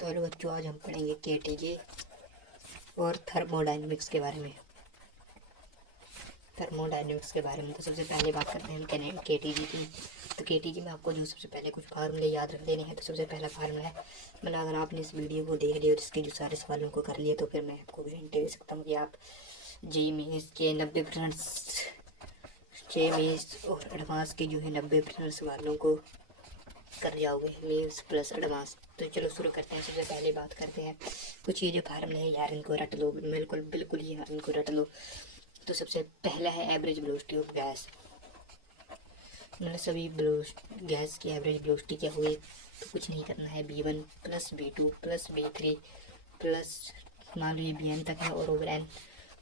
तो हेलो बच्चों, आज हम पढ़ेंगे केटीजी और थर्मोडाइनमिक्स के बारे में। तो सबसे पहले बात करते हैं हम केटीजी की। तो केटीजी में आपको जो सबसे पहले कुछ फार्मूले याद रख देने हैं। तो सबसे पहला फार्मूला है, मतलब अगर आपने इस वीडियो को देख लिया और इसके जो सारे सवालों को कर लिया तो फिर मैं आपको गारंटी दे सकता हूँ कि आप जी मीन्स के 90% जे मीन्स और एडवांस के जो है 90% सवालों को कर जाओगे, मीन्स प्लस एडवांस। तो चलो शुरू करते हैं। सबसे पहले बात करते हैं कुछ ये जो फार्मूले है यार, इनको रट लो, बिल्कुल बिल्कुल ही यार इनको रट लो। तो सबसे पहला है एवरेज वेलोसिटी ऑफ गैस। मतलब सभी गैस की एवरेज वेलोसिटी क्या हुई, तो कुछ नहीं करना है, B1 plus B2 plus B3 plus मान लो ये BN तक है और ओवर एन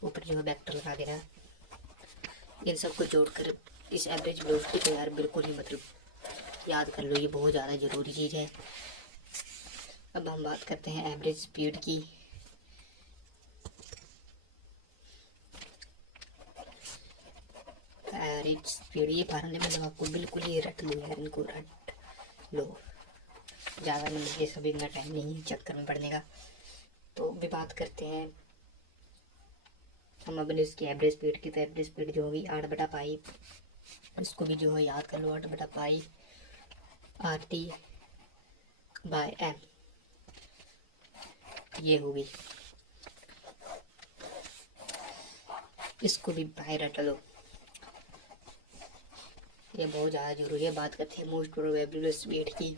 ऊपर जो है वेक्टर लगा देना। इन सबको जोड़कर इस एवरेज वेलोसिटी को यार बिल्कुल ही मतलब याद कर लो, ये बहुत ज़्यादा ज़रूरी चीज़ है। अब हम बात करते हैं एवरेज स्पीड की। एवरेज स्पीड ये फार्मूले मतलब आपको बिल्कुल ही रट लो यार, इनको रट लो, ज़्यादा नहीं, ये सभी इतना टाइम नहीं है चक्कर में पड़ने का। तो भी बात करते हैं हम अपने इसकी एवरेज स्पीड की। तो एवरेज स्पीड जो होगी 8/पाई, इसको भी जो है याद कर लो, 8/पाई RT/m ये होगी, इसको भी बाय रट लो, ये बहुत ज़्यादा जरूरी है। बात करते हैं मोस्ट प्रोबेबल स्पीड की।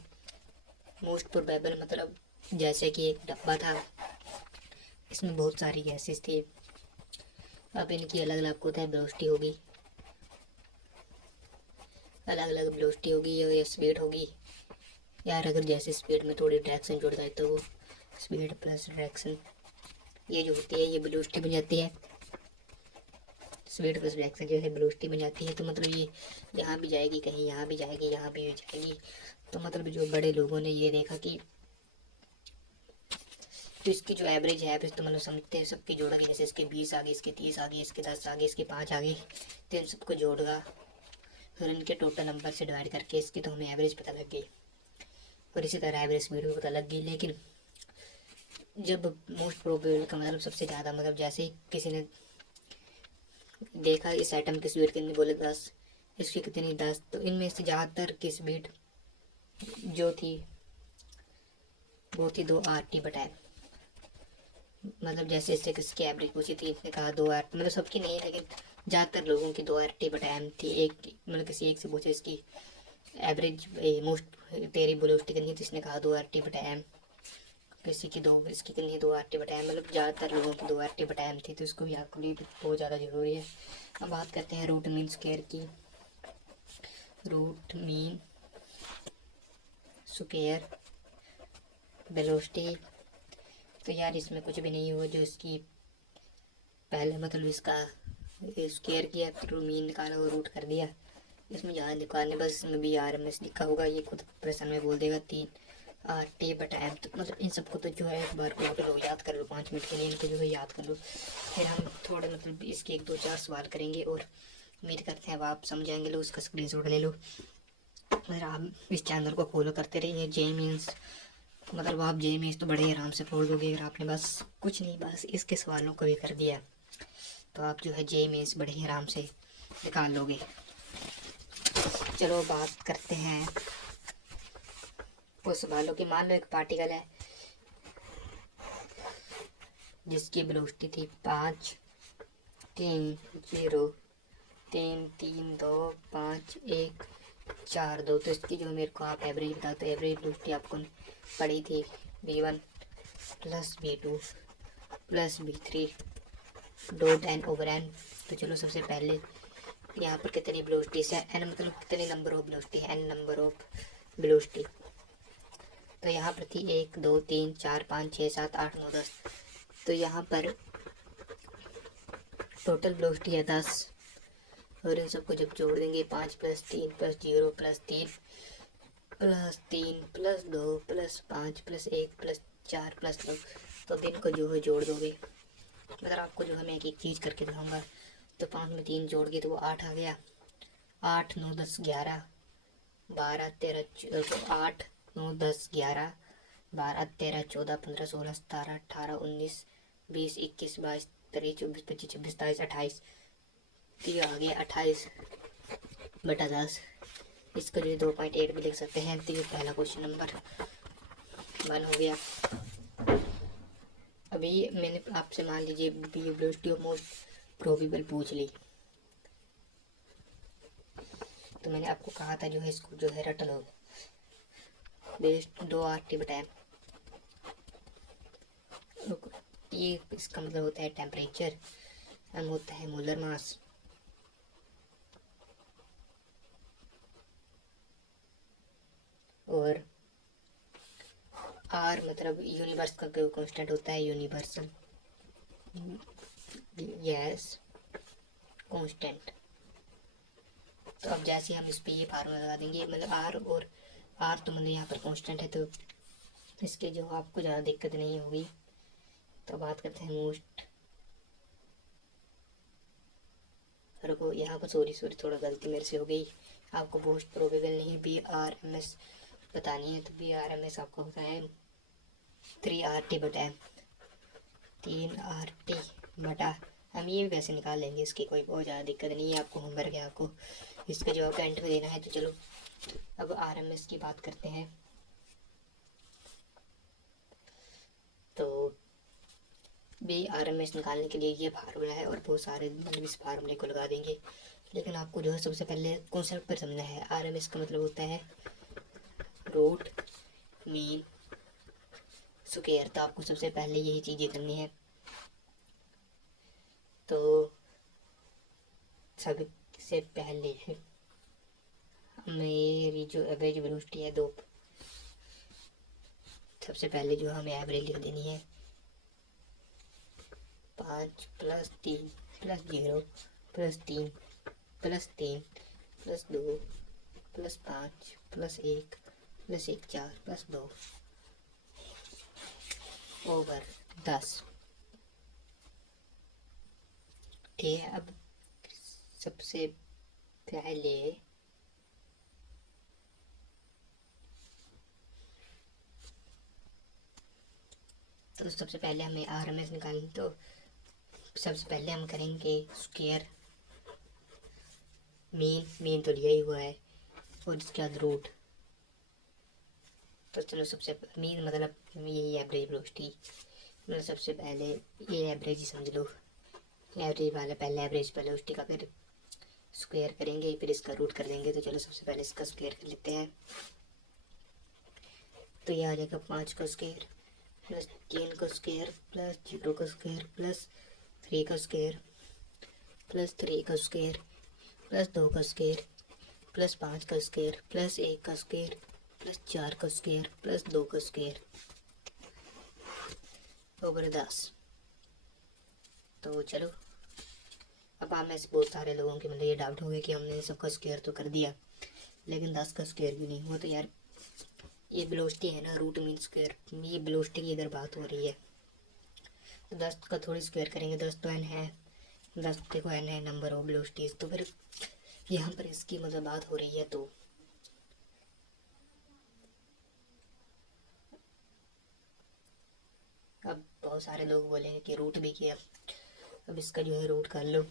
मोस्ट प्रोबेबल मतलब जैसे कि एक डब्बा था, इसमें बहुत सारी गैसेस थी, अब इनकी अलग अलग कोई वेलोसिटी होगी, अलग अलग वेलोसिटी होगी या स्पीड होगी यार। अगर जैसे स्पीड में थोड़ी डायरेक्शन जुड़ जाए तो वो स्पीड प्लस डायरेक्शन ये जो होती है ये वेलोसिटी बन जाती है। स्पीड प्लस डायरेक्शन जो है वेलोसिटी बन जाती है। तो मतलब ये यहाँ भी जाएगी, कहीं यहाँ भी जाएगी, यहाँ भी जाएगी। तो मतलब जो बड़े लोगों ने ये देखा कि तो इसकी जो एवरेज है, एवरेज तो मतलब समझते हैं सबकी जोड़ेंगे, जैसे इसके 20 आगे, इसके 30 आगे, इसके 10 आगे, इसके 5 आगे, तो इन सबको जोड़ेगा, फिर इनके टोटल नंबर से डिवाइड करके इसकी तो हमें एवरेज पता लग गई। और इसी तरह एवरेज स्पीड भी पता लग गई। लेकिन जब मोस्ट प्रोबेबल का मतलब सबसे ज़्यादा, मतलब जैसे किसी ने देखा इस आइटम की स्पीड कितनी, बोले 10, इसकी कितनी 10, तो इनमें से ज़्यादातर की स्पीड जो थी वो थी 2 RT/m। मतलब जैसे इससे किसकी एवरेज पूछी थी, इसने कहा 2 R, मतलब सबकी नहीं लेकिन ज़्यादातर लोगों की 2 RT/m थी। एक मतलब किसी एक से पूछे इसकी एवरेज मोस्ट तेरी वेलोसिटी कितनी, तो इसने कहा 2 RT/m। किसी की दो, इसकी कितनी 2 RT/m, मतलब ज़्यादातर लोगों की 2 RT/m थी। तो इसको भी आपके लिए बहुत ज़्यादा ज़रूरी है। अब बात करते हैं रूट मीन स्क्वायर की। रूट मीन स्क्वायर वेलोसिटी, तो यार इसमें कुछ भी नहीं हुआ, जो इसकी पहले मतलब इसका स्क्वायर किया, फिर मीन निकाला और रूट कर दिया, इसमें ज़्यादा निकालने, बस इसमें भी RMS लिखा होगा, ये खुद प्रश्न में बोल देगा 3 RT/m। तो मतलब इन सबको तो जो है एक बार नोट लो, याद कर लो, 5 मिनट के लिए इनको जो है याद कर लो। फिर हम थोड़े मतलब इसके 1 2 4 सवाल करेंगे और उम्मीद करते हैं अब आप समझाएंगे। लो उसका स्क्रीनशॉट ले लो, अगर आप इस चैनल को फॉलो करते रहिए। जे मीन्स मतलब आप जे मीन्स तो बड़े ही आराम से फोड़ दोगे अगर आपने बस कुछ नहीं, बस इसके सवालों को भी कर दिया तो आप जो है जे मीन्स बड़े ही आराम से निकाल लोगे। चलो बात करते हैं उस सवालों की। मान लो एक पार्टिकल है जिसकी वेलोसिटी थी 5 3 0 3 3 2 5 1 4 2। तो इसकी जो मेरे को आप एवरेज बता, तो एवरेज वेलोसिटी आपको पड़ी थी B1 plus B2 plus B3 dot n over n। तो चलो सबसे पहले यहाँ पर कितनी वेलोसिटी है, n मतलब कितने नंबर ऑफ वेलोसिटी है, n नंबर ऑफ वेलोसिटी। तो यहाँ पर थी 1 2 3 4 5 6 7 8 9 10। तो यहाँ पर टोटल वेलोसिटी है 10, और इन सबको जब जोड़ देंगे 5 + 3 + 0 + 3 + 3 + 2 + 5 + 1 + 4 + 2, तो अब इनको जो है जोड़ दोगे। अगर आपको जो है मैं एक एक चीज़ करके दिखाऊंगा, तो 5 में 3 जोड़ के तो वो 8 आ गया, 8 9 10 11 12 13 14, 8 9 10 11 12 13 14 15 16 17 18 19 20 21 22 23 24 25 26 27 28। तो ये आ गया 28/10। इसको जो 2.8 भी लिख सकते हैं। तो ये पहला क्वेश्चन नंबर 1 हो गया। अभी मैंने आपसे मान लीजिए प्रोबेबिलिटी ऑफ मोस्ट प्रोबेबल पूछ ली, तो मैंने आपको कहा था जो है इसको जो है रट लो। बेस्ट 2 RT बटा ये इसका मतलब होता है टेम्परेचर, एम होता है मोलर मास, और आर मतलब यूनिवर्स का कांस्टेंट होता है यूनिवर्सल गैस कांस्टेंट। तो अब जैसे हम इस पे ये फार्मूला लगा देंगे, मतलब आर और आर तो मतलब यहाँ पर कांस्टेंट है, तो इसके जो आपको ज़्यादा दिक्कत नहीं होगी। तो बात करते हैं मोस्ट, रुको यहाँ पर सॉरी थोड़ा गलती मेरे से हो गई। आपको मोस्ट प्रोबेबल नहीं BRMS बतानी है। तो BRMS आपका होता है 3RT बटा 3RT बटा, हम ये वैसे निकाल लेंगे, इसकी कोई बहुत ज़्यादा दिक्कत नहीं है। आपको होमवर्क है, आपको इसका जवाब एंड में देना है। तो चलो अब RMS की बात करते हैं। तो BRMS निकालने के लिए ये फार्मूला है, और बहुत सारे मतलब इस फार्मूले को लगा देंगे। लेकिन आपको जो है सबसे पहले कॉन्सेप्ट पर समझना है। RMS का मतलब होता है रूट मीन स्क्वायर। तो आपको सबसे पहले यही चीज़ें करनी है। तो सबसे पहले मेरी जो एवरेज वेलोसिटी है 2, सबसे पहले जो हमें एवरेज लिख देनी है 5 + 3 + 0 + 3 + 3 + 2 + 5 + 1 + 1 4 + 2 ओवर 10। ठीक है। अब सबसे पहले हमें RMS निकालनी। तो सबसे पहले हम करेंगे स्क्वायर, मीन तो लिया ही हुआ है, और इसके बाद रूट। तो चलो सबसे मीन मतलब यही एवरेज वेलोसिटी, मतलब सबसे पहले ये एवरेज ही समझ लो। एवरेज वाला पहले एवरेज वेलोसिटी का फिर स्क्वायर करेंगे, फिर इसका रूट कर देंगे। तो चलो सबसे पहले इसका स्क्वायर कर लेते हैं। तो ये आ जाएगा 5 का स्क्वायर प्लस 3 का स्क्वायर प्लस 0 का स्क्वायर प्लस 3 का स्क्वायर प्लस 3 का स्क्वायर प्लस 2 का स्क्वायर प्लस 5 का स्क्वायर प्लस 1 का स्क्वायर प्लस 4 का स्क्वायर प्लस 2 का स्क्वायर ओवर 10। तो चलो अब आप में से बहुत सारे लोगों के मतलब ये डाउट हो गया कि हमने सबका स्क्वायर तो कर दिया, लेकिन 10 का स्क्वायर भी नहीं हुआ। तो यार ये वेलोसिटी है ना, रूट मीन स्क्वायर, ये वेलोसिटी की इधर बात हो रही है। तो 10 का थोड़ी स्क्वायर करेंगे, 10 तो n है, 10 देखो n है नंबर ऑफ वेलोसिटीज। तो फिर यहाँ पर इसकी मतलब बात हो रही है। तो अब बहुत सारे लोग बोलेंगे कि रूट भी किया, अब इसका जो है रूट कर लो।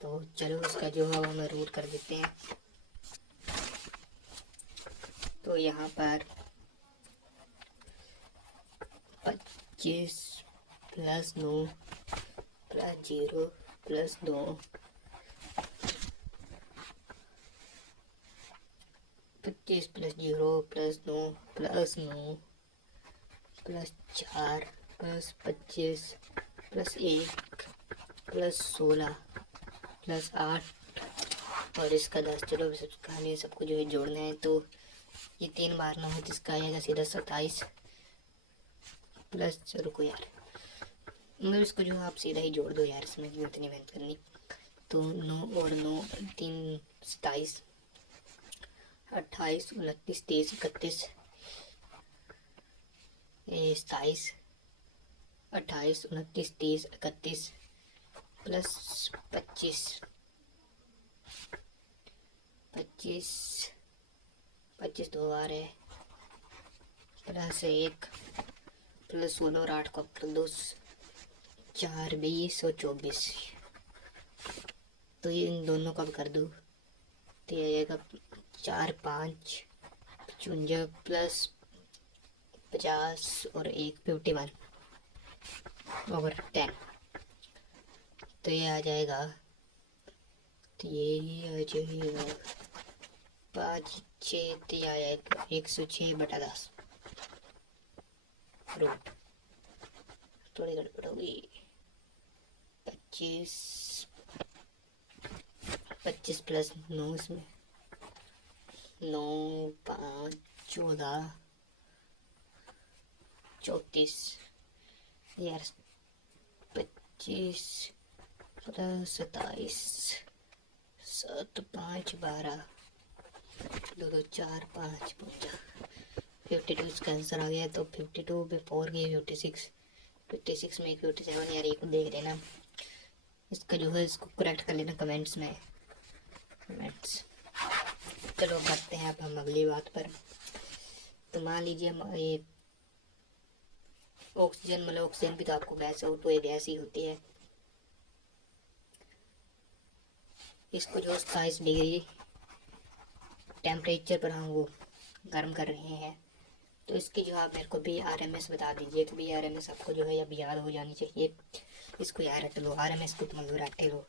तो चलो इसका जो है हम रूट कर देते हैं। तो यहाँ पर 25 + 9 + 0 + 2 25 + 0 + 9 + 9 + 4 + 25 + 1 + 16 + 8 और इसका 10। चलो सब कहानी सबको जो है जोड़ना है। तो ये 3 बार 9 है, तो इसका आएगा सीधा 27 प्लस, रुको यार, मतलब इसको जो आप सीधा ही जोड़ दो यार, इसमें क्यों इतनी मेहनत करनी। तो 9 और 9 3 27 28 29 30 31 27 28 29 30 31 + 25 25 25 2 बार है, प्लस 1 प्लस 16 और 8 को कर दो 4 20 और 24। तो ये इन दोनों का कर दूँ तो ये आ जाएगा 4 5 55 प्लस 50 और 1 51 ओवर 10। तो ये आ जाएगा, तो ये आ जाएगा 5 6, तो ये आ जाएगा 106/10 रूट। थोड़ी गड़बड़ होगी। 25 25 प्लस 9 इसमें 9 5 14 34 यार 25 प्लस 27 7 5 12 2 2 4 5 52 इसका आंसर आ गया। तो 52 पे 4 गई 56 में 57। यार एक देख लेना इसका जो है, इसको करेक्ट कर लेना कमेंट्स में। चलो करते हैं अब हम अगली बात पर। तो मान लीजिए हम ये ऑक्सीजन, मतलब ऑक्सीजन भी तो आपको गैस हो, तो ये गैस ही होती है। इसको जो 27 डिग्री टेम्परेचर पर हम वो गर्म कर रहे हैं। तो इसकी जो आप मेरे को BRMS बता दीजिए। तो BRMS आपको जो है अब याद हो जानी चाहिए। इसको याद रख लो, RMS को तुम रट लो।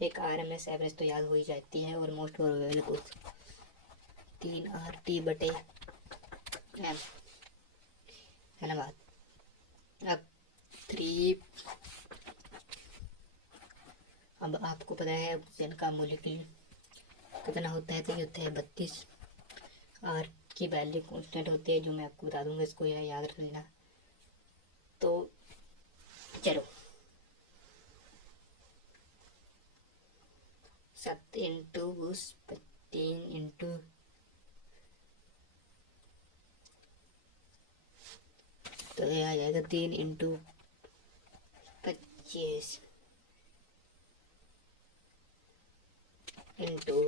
एक RMS एवरेज तो याद हो ही जाती है। और मोस्ट प्रोबेबल को 3RT/M है ना बात। अब 3, अब आपको पता है ऑक्सीजन का मोलिक्यूल कितना होता है। तो ये होता है 32। R की वैल्यू कांस्टेंट होती है, जो मैं आपको बता दूंगा, इसको यह याद रख लेना। तो चलो 7 इंटू 3 इंटू तो ये आ जाएगा 3 इंटू 25 इंटू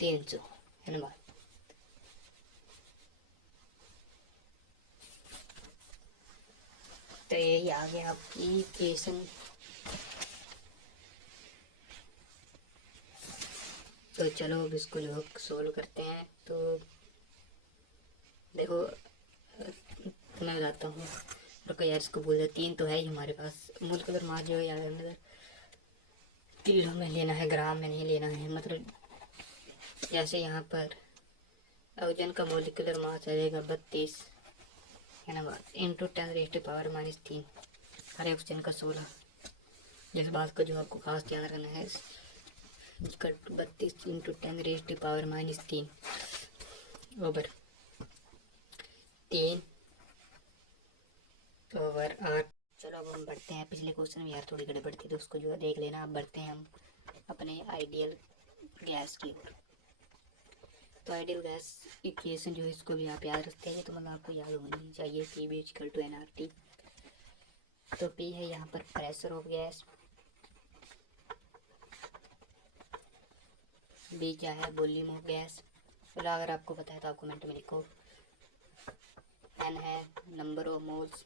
300 है ना बात। तो यही आ गया आपकी इक्वेशन। तो चलो अब इसको जो सोल्व करते हैं। तो देखो मैं बताता हूँ, रुको यार इसको बोल दे। 3 तो है ही हमारे पास। मोलिकुलर मास जो है यार अंदर किलो में लेना है, ग्राम में नहीं लेना है। मतलब जैसे यहाँ पर ऑक्सीजन का मोलिकुलर मास रहेगा 32 है ना बात, इंटू 10⁻³ हर ऑक्सीजन का 16। जिस बात का जो आपको खास ध्यान रखना है, इसका 32 इंटू 10⁻³ ओवर 3 ओवर 8। चलो अब हम बढ़ते हैं। पिछले क्वेश्चन में यार थोड़ी गड़बड़ थी, तो उसको जो है देख लेना। अब बढ़ते हैं हम अपने आइडियल गैस की ओर। तो आइडियल गैस इक्वेशन जो है, इसको भी आप याद रखते हैं। तो मतलब आपको याद होनी चाहिए। P=NRT। तो P है यहाँ पर प्रेशर ऑफ गैस, B क्या है वॉल्यूम ऑफ गैस। मतलब अगर आपको पता है तो आप कमेंट में लिखो। N है नंबर ऑफ मोल्स,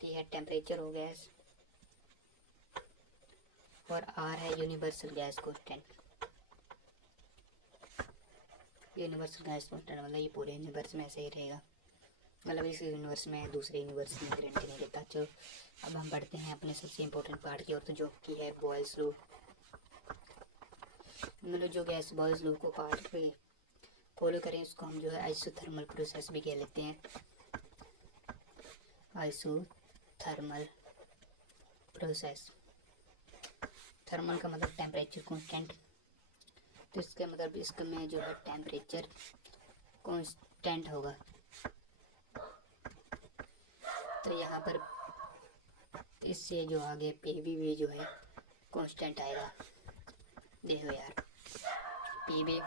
T है टेम्परेचर ऑफ गैस, और R है universal gas constant. Universal gas constant मतलब ये पूरे यूनिवर्स में ऐसे ही रहेगा। मतलब इस यूनिवर्स में दूसरे यूनिवर्स में गारंटी नहीं देता। चलो अब हम बढ़ते हैं अपने सबसे इम्पोर्टेंट पार्ट की ओर, तो जो की है बॉयल्स लॉ। मतलब जो गैस बॉयल्स लॉ को पार्ट पे फॉलो करें, उसको हम जो है आइसोथर्मल प्रोसेस भी कह लेते हैं। आइसोथर्मल प्रोसेस, थर्मल का मतलब टेम्परेचर कांस्टेंट। तो इसका मतलब इसका में जो है टेम्परेचर कांस्टेंट होगा। तो यहाँ पर इससे जो आगे PV भी जो है कांस्टेंट आएगा। देखो यार PV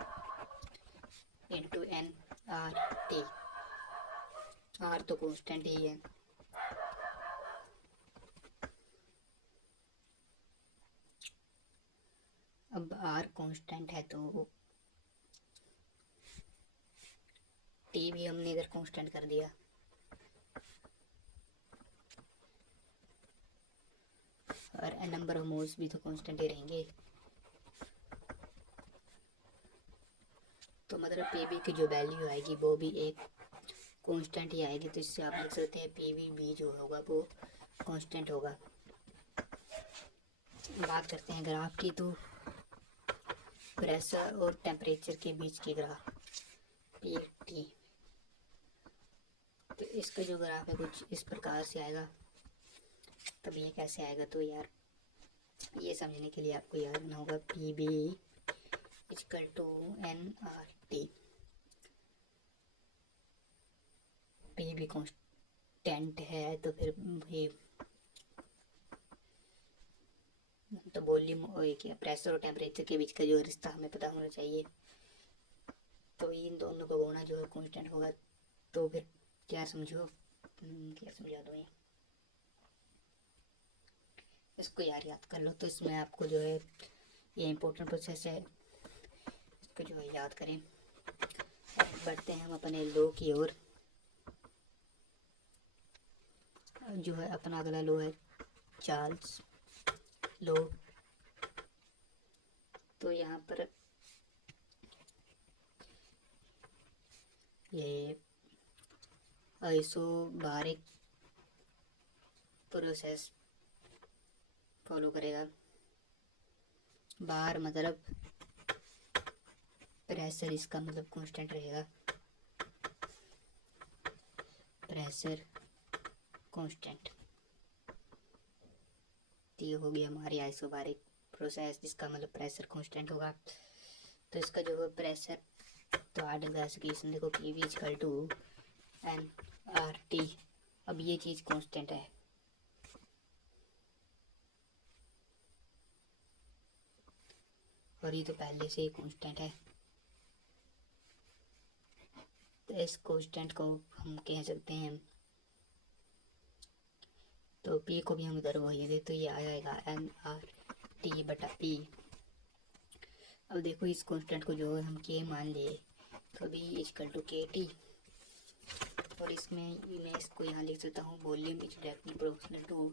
इंटू NRT, R तो कांस्टेंट ही है। अब आर कांस्टेंट है तो टी भी हमने इधर कांस्टेंट कर दिया। और नंबर ऑफ मोल्स भी तो कांस्टेंट ही रहेंगे। तो मतलब पी बी की जो वैल्यू आएगी वो भी एक कांस्टेंट ही आएगी। तो इससे आप लिख सकते हैं पी वी बी जो होगा वो कांस्टेंट होगा। बात करते हैं ग्राफ की। तो प्रेशर और टेम्परेचर के बीच की ग्राफ पी टी, तो इसका जो ग्राफ है कुछ इस प्रकार से आएगा। तब ये कैसे आएगा, तो यार ये समझने के लिए आपको याद रखना होगा P B equal to N R T. P भी कांस्टेंट है तो फिर ये तो वॉल्यूम क्या प्रेशर और टेम्परेचर के बीच का जो रिश्ता हमें पता होना चाहिए। तो इन दोनों का होना जो है कांस्टेंट होगा। तो फिर क्या समझो, क्या समझा दो इसको यार याद कर लो। तो इसमें आपको जो है ये इम्पोर्टेंट प्रोसेस है, इसको जो है याद करें। बढ़ते हैं हम अपने लो की ओर। जो है अपना अगला लो है चार्ल्स लो। तो यहाँ पर ये आइसोबारिक प्रोसेस फॉलो करेगा। बार मतलब प्रेशर, इसका मतलब कांस्टेंट रहेगा। प्रेशर कांस्टेंट, ये हो गया हमारी आइसोबारिक प्रोसेस जिसका मतलब प्रेशर कांस्टेंट होगा। तो इसका जो है प्रेशर, तो आठ गैसिफिकेशन देखो P V equal to N R T. अब ये चीज़ कांस्टेंट है। और ये तो पहले से ही कांस्टेंट है। तो इस कांस्टेंट को हम कह सकते हैं, तो पी को भी हम उधर वही दे तो ये आ जाएगा एन आर टी बटा पी। अब देखो इस कांस्टेंट को जो है हम के मान लिए, तो B equal to K T. और इसमें मैं इसको यहाँ लिख सकता हूँ volume is directly proportional to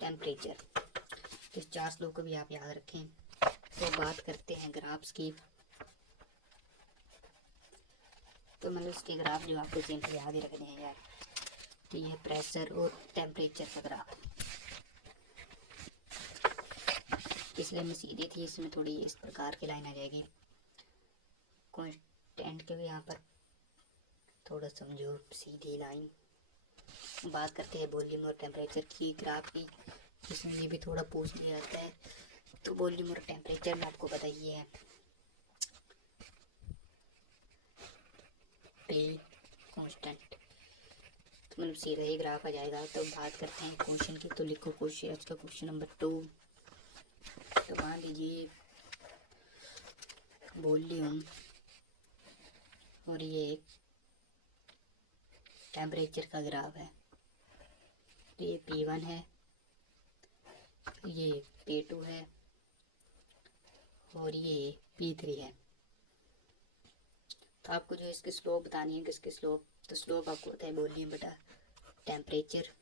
temperature. तो इस चार स्लो को भी आप याद रखें। तो बात करते हैं ग्राफ्स की। तो मतलब इसके ग्राफ जो आपको सिंपल याद ही रखने हैं यार। तो ये प्रेशर और टेम्परेचर का ग्राफ, इसलिए मैं सीधी थी, इसमें थोड़ी इस प्रकार की लाइन आ जाएगी। कांस्टेंट के भी यहाँ पर थोड़ा समझो सीधी लाइन। बात करते हैं वॉल्यूम और टेम्परेचर की ग्राफ की, इसमें ये भी थोड़ा पूछ लिया जाता है। तो वॉल्यूम और टेम्परेचर में आपको पता ही है पी कांस्टेंट, तो मतलब सीधा ही ग्राफ आ जाएगा। तो बात करते हैं क्वेश्चन की। तो लिखो क्वेश्चन, आज का क्वेश्चन नंबर 2। तो मान लीजिए वॉल्यूम और ये टेम्परेचर का ग्राफ है। तो ये P1 है, ये P2 है और ये P3 है। तो आपको जो इसकी स्लोप बतानी है, किसकी स्लोप, तो स्लोप आपको होता है वॉल्यूम बटा टेम्परेचर।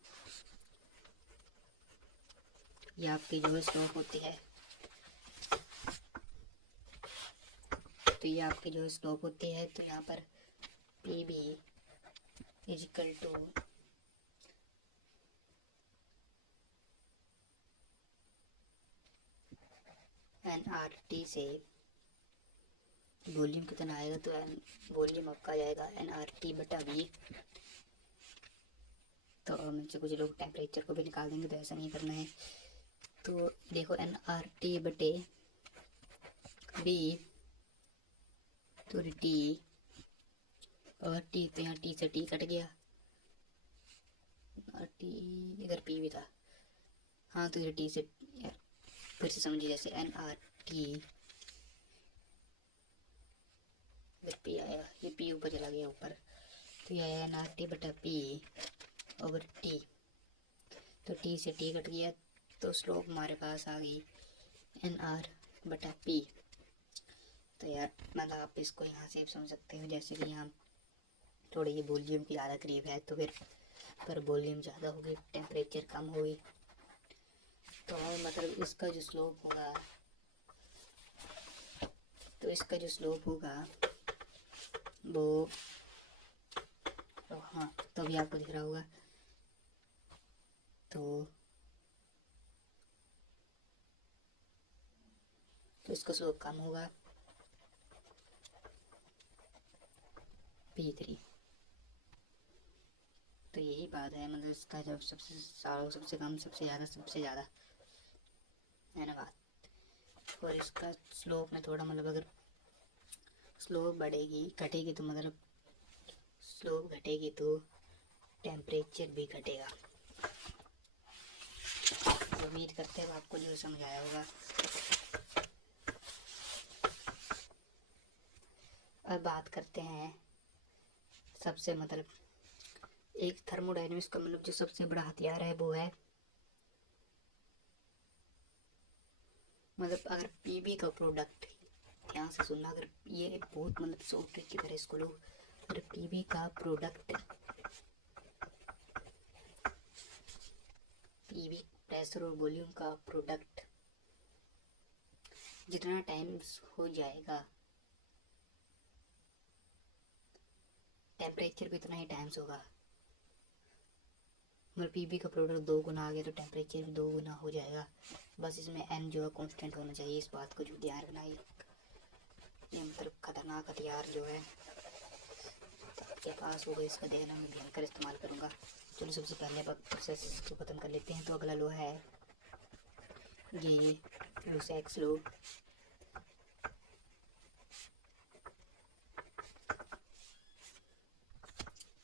ये आपकी जो है स्लोप होती है। तो ये आपकी जो है स्लोप होती है। तो यहाँ पर P B is equal to N R T से वॉल्यूम कितना आएगा, तो वॉल्यूम आपका आ जाएगा एन आर टी बटा बी। तो मुझसे कुछ लोग टेम्परेचर को भी निकाल देंगे, तो ऐसा नहीं करना है। तो देखो एन आर टी बटे बी, तो टी और टी, तो यहाँ टी से टी कट गया और टी इधर पी भी था। हाँ तो इधर टी से यार फिर से समझिए, जैसे एन आर टी इधर पी आया, ये पी ऊपर चला गया ऊपर, तो ये आया एन आर टी बटा पी ओवर टी। तो टी से टी कट गया, तो स्लोप हमारे पास आ गई एन आर बटा पी। तो यार मतलब आप इसको यहाँ से समझ सकते हो, जैसे कि यहाँ थोड़ी ये वॉल्यूम की ज़्यादा करीब है तो फिर पर वॉल्यूम ज़्यादा होगी, टेम्परेचर कम होगी, तो मतलब इसका जो स्लोप होगा, तो इसका जो स्लोप होगा वो तो हाँ तो भी आपको दिख रहा होगा, तो इसका स्लोप कम होगा P3। तो यही बात है, मतलब इसका जब सबसे कम सबसे ज़्यादा है ना बात। और इसका स्लोप में थोड़ा मतलब अगर स्लोप बढ़ेगी घटेगी तो मतलब स्लोप घटेगी तो टेम्परेचर भी घटेगा। उम्मीद करते हैं आपको जो समझ आया होगा। अब बात करते हैं सबसे मतलब एक थर्मोडायनेमिक्स का मतलब जो सबसे बड़ा हथियार है वो है मतलब अगर पीबी का प्रोडक्ट, ध्यान से सुनना, अगर ये बहुत मतलब सॉफ्टवेयर की तरह इसको लोग, अगर पीबी का प्रोडक्ट, पीबी प्रेशर और वॉल्यूम का प्रोडक्ट जितना टाइम्स हो जाएगा टेम्परेचर भी उतना ही टाइम्स होगा। मतलब पीबी का प्रोडक्ट 2 गुना आ गया तो टेम्परेचर भी 2 गुना हो जाएगा। बस इसमें एन जो है कांस्टेंट होना चाहिए, इस बात को जो ध्यान रखना। ये मतलब खतरनाक हथियार जो है आपके पास होगा, इसका ध्यान मैं भयंकर इस्तेमाल करूँगा। चलो सबसे पहले प्रोसेस को ख़त्म कर लेते हैं। तो अगला लो है ये लुसेक्स लो।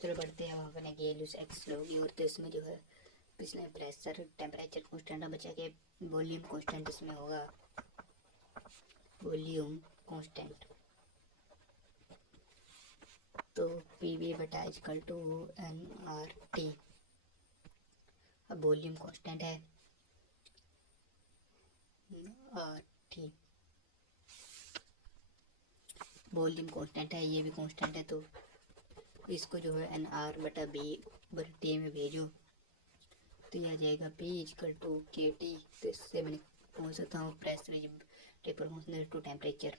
चलो बढ़ते हैं वहाँ पर ये लुसेक्स लो की, और तो इसमें जो है इसमें प्रेशर टेम्परेचर कॉन्स्टेंट बचा के वॉल्यूम कॉन्स्टेंट इसमें होगा, वॉल्यूम कॉन्स्टेंट। तो पी वी बटा equal to N R T. अब वॉल्यूम कांस्टेंट है आर टी, वॉल्यूम कांस्टेंट है, ये भी कांस्टेंट है, तो इसको जो है एन आर बटा बी बटा टी में भेजो तो यह आ जाएगा P equal to K T. तो इससे मैंने पहुँच सकता हूँ प्रेशर प्रोपोर्शनल टू टेम्परेचर।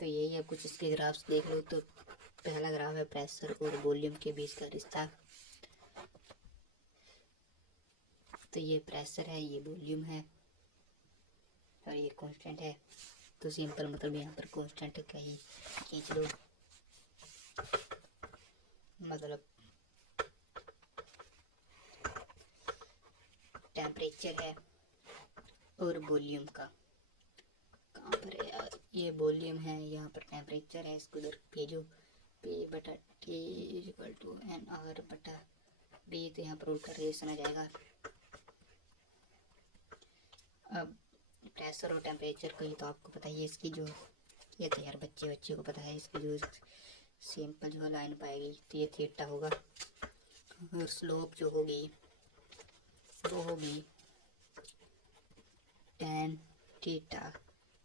तो यही है कुछ इसके ग्राफ्स देख लो। तो पहला ग्राफ है प्रेशर और वॉल्यूम के बीच का रिश्ता। तो ये प्रेशर है, ये वॉल्यूम है और ये कांस्टेंट है। तो सिंपल मतलब यहाँ पर कांस्टेंट का ही खींच लो। मतलब टेम्परेचर है और वॉल्यूम का, कहाँ पर है यार, ये वॉल्यूम है, यहाँ पर टेम्परेचर है, इसको उधर भेजो। पी बटा T equal to N R बटा बी, तो यहाँ पर उल्टा रिलेशन आ जाएगा। अब प्रेशर और टेम्परेचर का ही तो आपको पता ही है, इसकी जो ये तो यार बच्चे को पता है, इसकी जो सिंपल जो लाइन पाएगी तो ये थीटा होगा, और स्लोप जो होगी वो होगी tan theta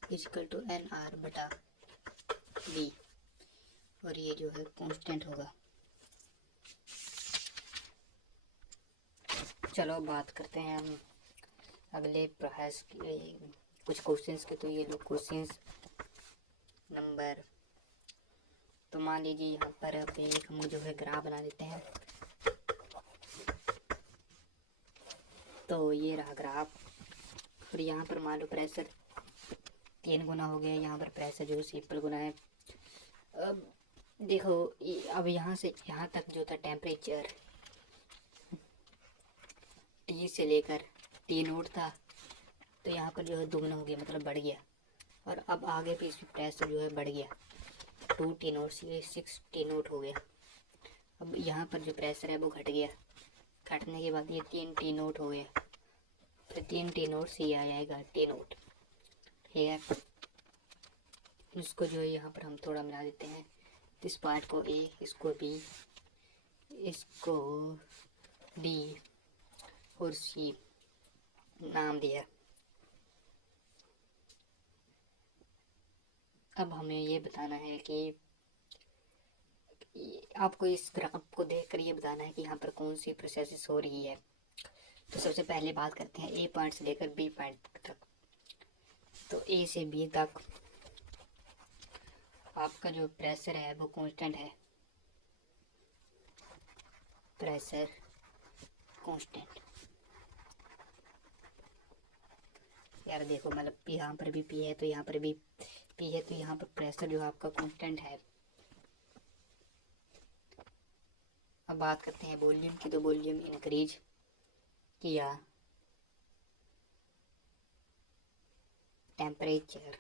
equal to N R बटा बी, और ये जो है कांस्टेंट होगा। चलो बात करते हैं हम अगले प्रयास के कुछ क्वेश्चंस के। तो ये लोग क्वेश्चंस नंबर, तो मान लीजिए यहाँ पर अब एक हम जो है ग्राफ बना लेते हैं। तो ये रहा ग्राफ, और यहाँ पर मान लो प्रेशर 3 गुना हो गया, यहाँ पर प्रेशर जो सिंपल गुना है। अब देखो अब यहाँ से यहाँ तक जो था टेम्परेचर टी से लेकर टी नोट था, तो यहाँ पर जो है दुगना हो गया, मतलब बढ़ गया। और अब आगे पे इसमें प्रेशर जो है बढ़ गया, 2 टी नोट से 6 टी नोट हो गया। अब यहाँ पर जो प्रेशर है वो घट गया, घटने के बाद ये 3 टी नोट हो गया, फिर 3 टी नोट से आ जाएगा टी नोट, ठीक है। इसको जो है यहाँ पर हम थोड़ा मिला देते हैं, इस पार्ट को ए, इसको बी, इसको डी और सी नाम दिया। अब हमें ये बताना है कि आपको इस ग्राफ को देखकर ये बताना है कि यहाँ पर कौन सी प्रोसेस हो रही है। तो सबसे पहले बात करते हैं ए पॉइंट से लेकर बी पॉइंट तक। तो ए से बी तक आपका जो प्रेशर है वो कांस्टेंट है, प्रेशर कांस्टेंट। यार देखो मतलब यहाँ पर भी पी है तो यहाँ पर भी पी है, तो यहाँ पर प्रेशर जो आपका कांस्टेंट है। अब बात करते हैं वॉल्यूम की। तो वॉल्यूम इंक्रीज किया, टेम्परेचर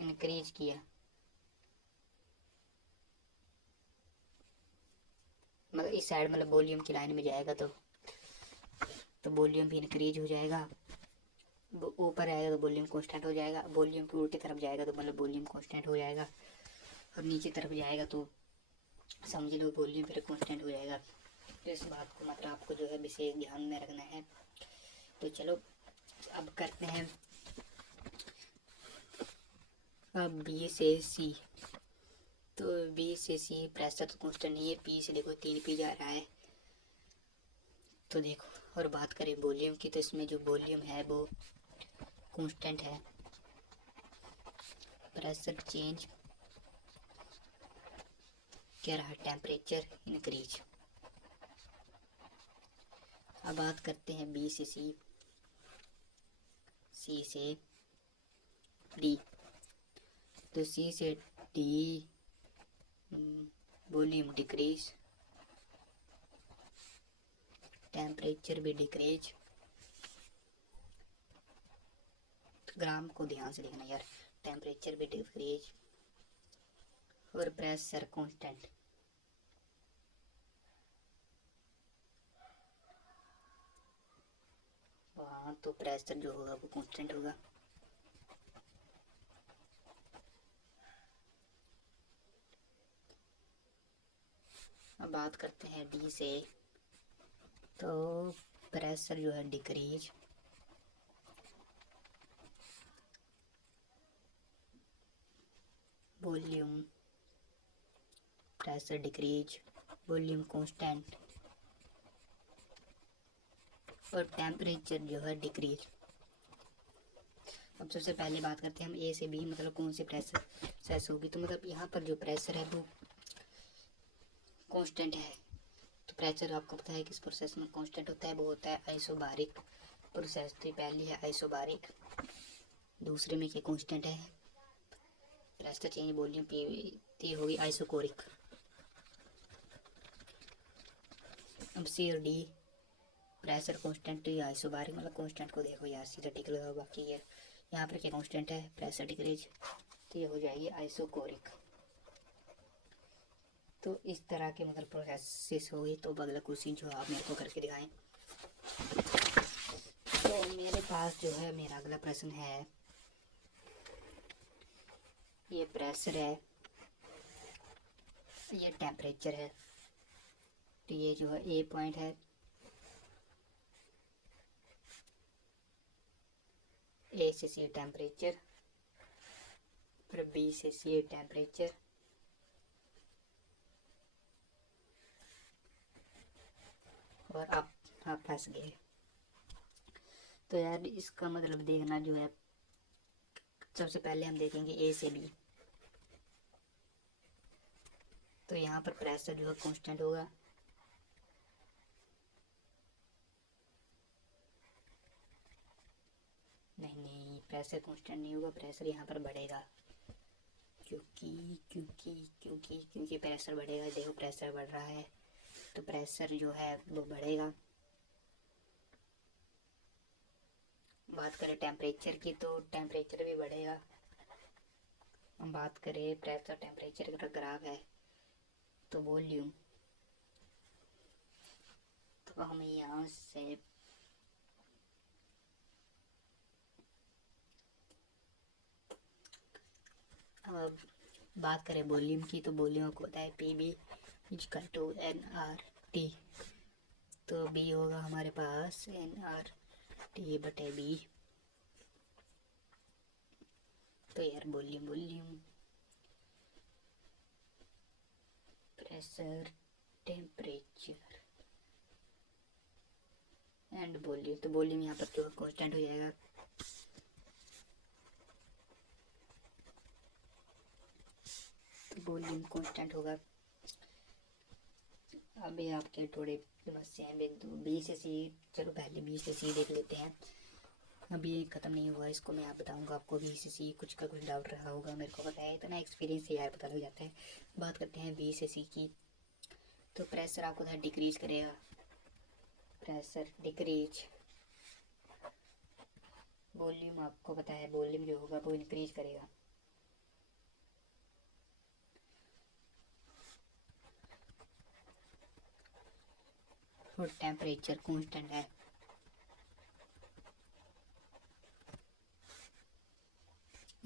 इंक्रीज किया, मतलब इस साइड मतलब वॉल्यूम की लाइन में जाएगा तो वॉल्यूम भी इंक्रीज हो जाएगा। ऊपर आएगा तो वॉल्यूम कांस्टेंट हो जाएगा, वॉल्यूम की उल्टी तरफ जाएगा तो मतलब वॉल्यूम कांस्टेंट हो जाएगा, और नीचे तरफ जाएगा तो समझ लो वॉल्यूम फिर कांस्टेंट हो जाएगा। तो इस बात को मतलब आपको जो है विशेष ध्यान में रखना है। तो चलो अब करते हैं अब बी से सी। तो बी से सी प्रेशर तो कांस्टेंट नहीं है, पी से देखो 3 पी जा रहा है। तो देखो और बात करें वॉल्यूम की, तो इसमें जो वॉल्यूम है वो कांस्टेंट है, प्रेशर चेंज क्या रहा, टेम्परेचर इंक्रीज। अब बात करते हैं बी से सी, सी से डी। तो सी से डी वॉल्यूम डिक्रीज, टेम्परेचर भी डिक्रीज। तो ग्राम को ध्यान से देखना यार, टेम्परेचर भी डिक्रीज और प्रेशर कांस्टेंट। वहाँ तो प्रेशर जो होगा वो कांस्टेंट होगा। अब बात करते हैं डी से। तो प्रेशर जो है decrease, volume pressure decrease, volume constant और टेम्परेचर जो है डिक्रीज। अब सबसे पहले बात करते हैं हम ए से बी, मतलब कौन सी प्रेशर सेस होगी। तो मतलब यहाँ पर जो प्रेशर है वो कांस्टेंट है। तो प्रेशर आपको पता है किस प्रोसेस में कांस्टेंट होता है, वो होता है आइसोबारिक प्रोसेस। तो पहली है आइसोबारिक, दूसरे में क्या कांस्टेंट है प्रेशर चेंज वॉल्यूम, पी होगी आइसोकोरिक। अब सी और डी प्रेशर कांस्टेंट या आइसोबारिक, मतलब कांस्टेंट को देखो यार सीधा टिक लगाओ, बाकी ये यहाँ पर क्या कांस्टेंट है प्रेशर डिक्रीज, तो ये हो जाएगी आइसोकोरिक। तो इस तरह के मतलब प्रोसेस हो गई। तो अगला क्वेश्चन जो आप मेरे को करके दिखाएं। तो मेरे पास जो है मेरा अगला प्रश्न है, ये प्रेशर है, ये टेम्परेचर है। तो ये जो है ए पॉइंट है, ए से सी टेम्परेचर, फिर बी से सी टेम्परेचर, और आप फंस गए। तो यार इसका मतलब देखना जो है, सबसे पहले हम देखेंगे ए से बी। तो यहाँ पर प्रेशर जो है कांस्टेंट होगा, नहीं प्रेशर कांस्टेंट नहीं होगा, प्रेशर यहाँ पर बढ़ेगा, क्योंकि प्रेशर बढ़ेगा। देखो प्रेशर बढ़ रहा है तो प्रेशर जो है वो बढ़ेगा। बात करें टेम्परेचर की तो टेम्परेचर भी बढ़ेगा। हम बात करें प्रेशर टेम्परेचर का ग्राफ है तो वॉल्यूम, तो हम यहाँ से अब बात करें वॉल्यूम की, तो वॉल्यूम को होता है P B equal to N R T. तो बी होगा हमारे पास एन आर टी बटे बी। तो यार volume volume pressure temperature and volume, तो वॉल्यूम यहाँ पर जो कांस्टेंट हो जाएगा। तो वॉल्यूम कांस्टेंट होगा। अभी आपके थोड़े समस्या है बिंदु बी से सी, चलो पहले बी से सी देख लेते हैं। अभी ये ख़त्म नहीं हुआ, इसको मैं आप बताऊंगा आपको। बी से सी कुछ का कुछ डाउट रहा होगा, मेरे को पता है, इतना एक्सपीरियंस से यार पता लग जाता है। बात करते हैं बी से सी की। तो प्रेशर आपको था डिक्रीज करेगा, प्रेशर डिक्रीज। वॉल्यूम आपको पता है वॉल्यूम जो होगा वो इंक्रीज करेगा। और टेम्परेचर कांस्टेंट है।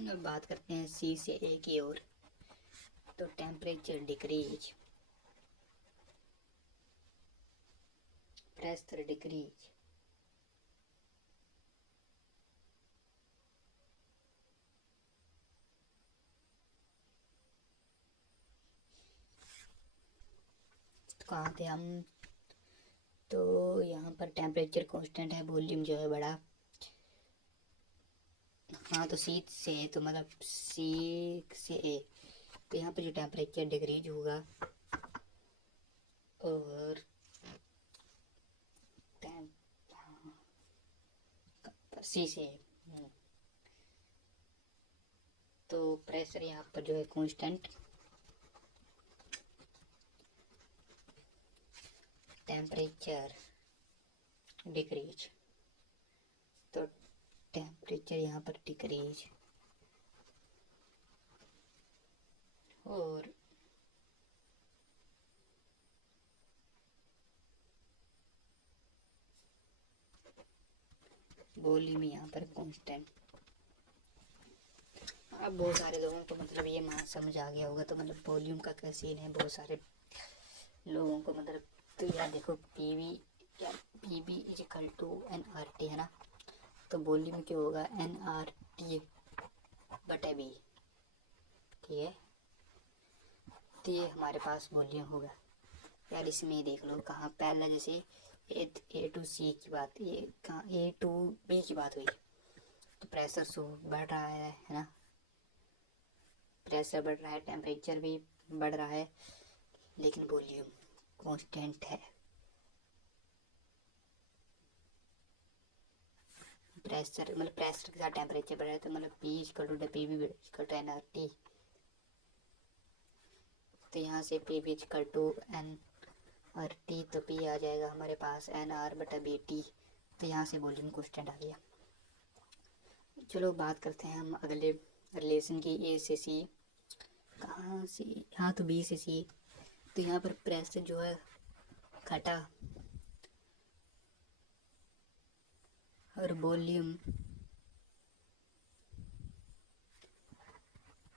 अब बात करते हैं सी से ए की ओर। तो टेम्परेचर डिक्रीज, प्रेशर डिक्रीज। तो कहाँ थे हम? तो यहाँ पर टेम्परेचर कांस्टेंट है, वॉल्यूम जो है बड़ा। हाँ तो सी से ए, तो मतलब सी से ए, तो यहाँ पे जो टेम्परेचर डिक्रीज होगा और सी से ए। तो प्रेशर यहाँ पर जो है कांस्टेंट, टेम्परेचर डिक्रीज। तो टेम्परेचर यहाँ पर डिक्रीज और वॉल्यूम यहाँ पर कांस्टेंट। अब बहुत सारे लोगों को मतलब ये समझ आ गया होगा। तो मतलब वॉल्यूम का क्या सीन है, बहुत सारे लोगों को मतलब। तो यार देखो पी वी, यार P V is equal to N R T है ना। तो वॉल्यूम क्या होगा, एन आर टी बटे बी, ठीक है। तो ये हमारे पास वॉल्यूम होगा। यार इसमें देख लो कहाँ पहले जैसे ए टू सी की बात, ये कहाँ ए टू बी की बात हुई। तो प्रेशर सो बढ़ रहा है ना, प्रेशर बढ़ रहा है, टेम्परेचर भी बढ़ रहा है, लेकिन वॉल्यूम कांस्टेंट है। प्रेशर मतलब प्रेशर के साथ टेम्परेचर बढ़ रहा है, तो मतलब P equal to P V equal to N R T. तो यहाँ से P V equal to N R T, तो पी आ जाएगा हमारे पास एन आर बटा बी टी। तो यहाँ से वॉल्यूम कांस्टेंट आ गया। चलो बात करते हैं हम अगले रिलेशन की, ए से सी। कहाँ से, हाँ तो बी से सी। तो यहाँ पर प्रेशर जो है घटा और वॉल्यूम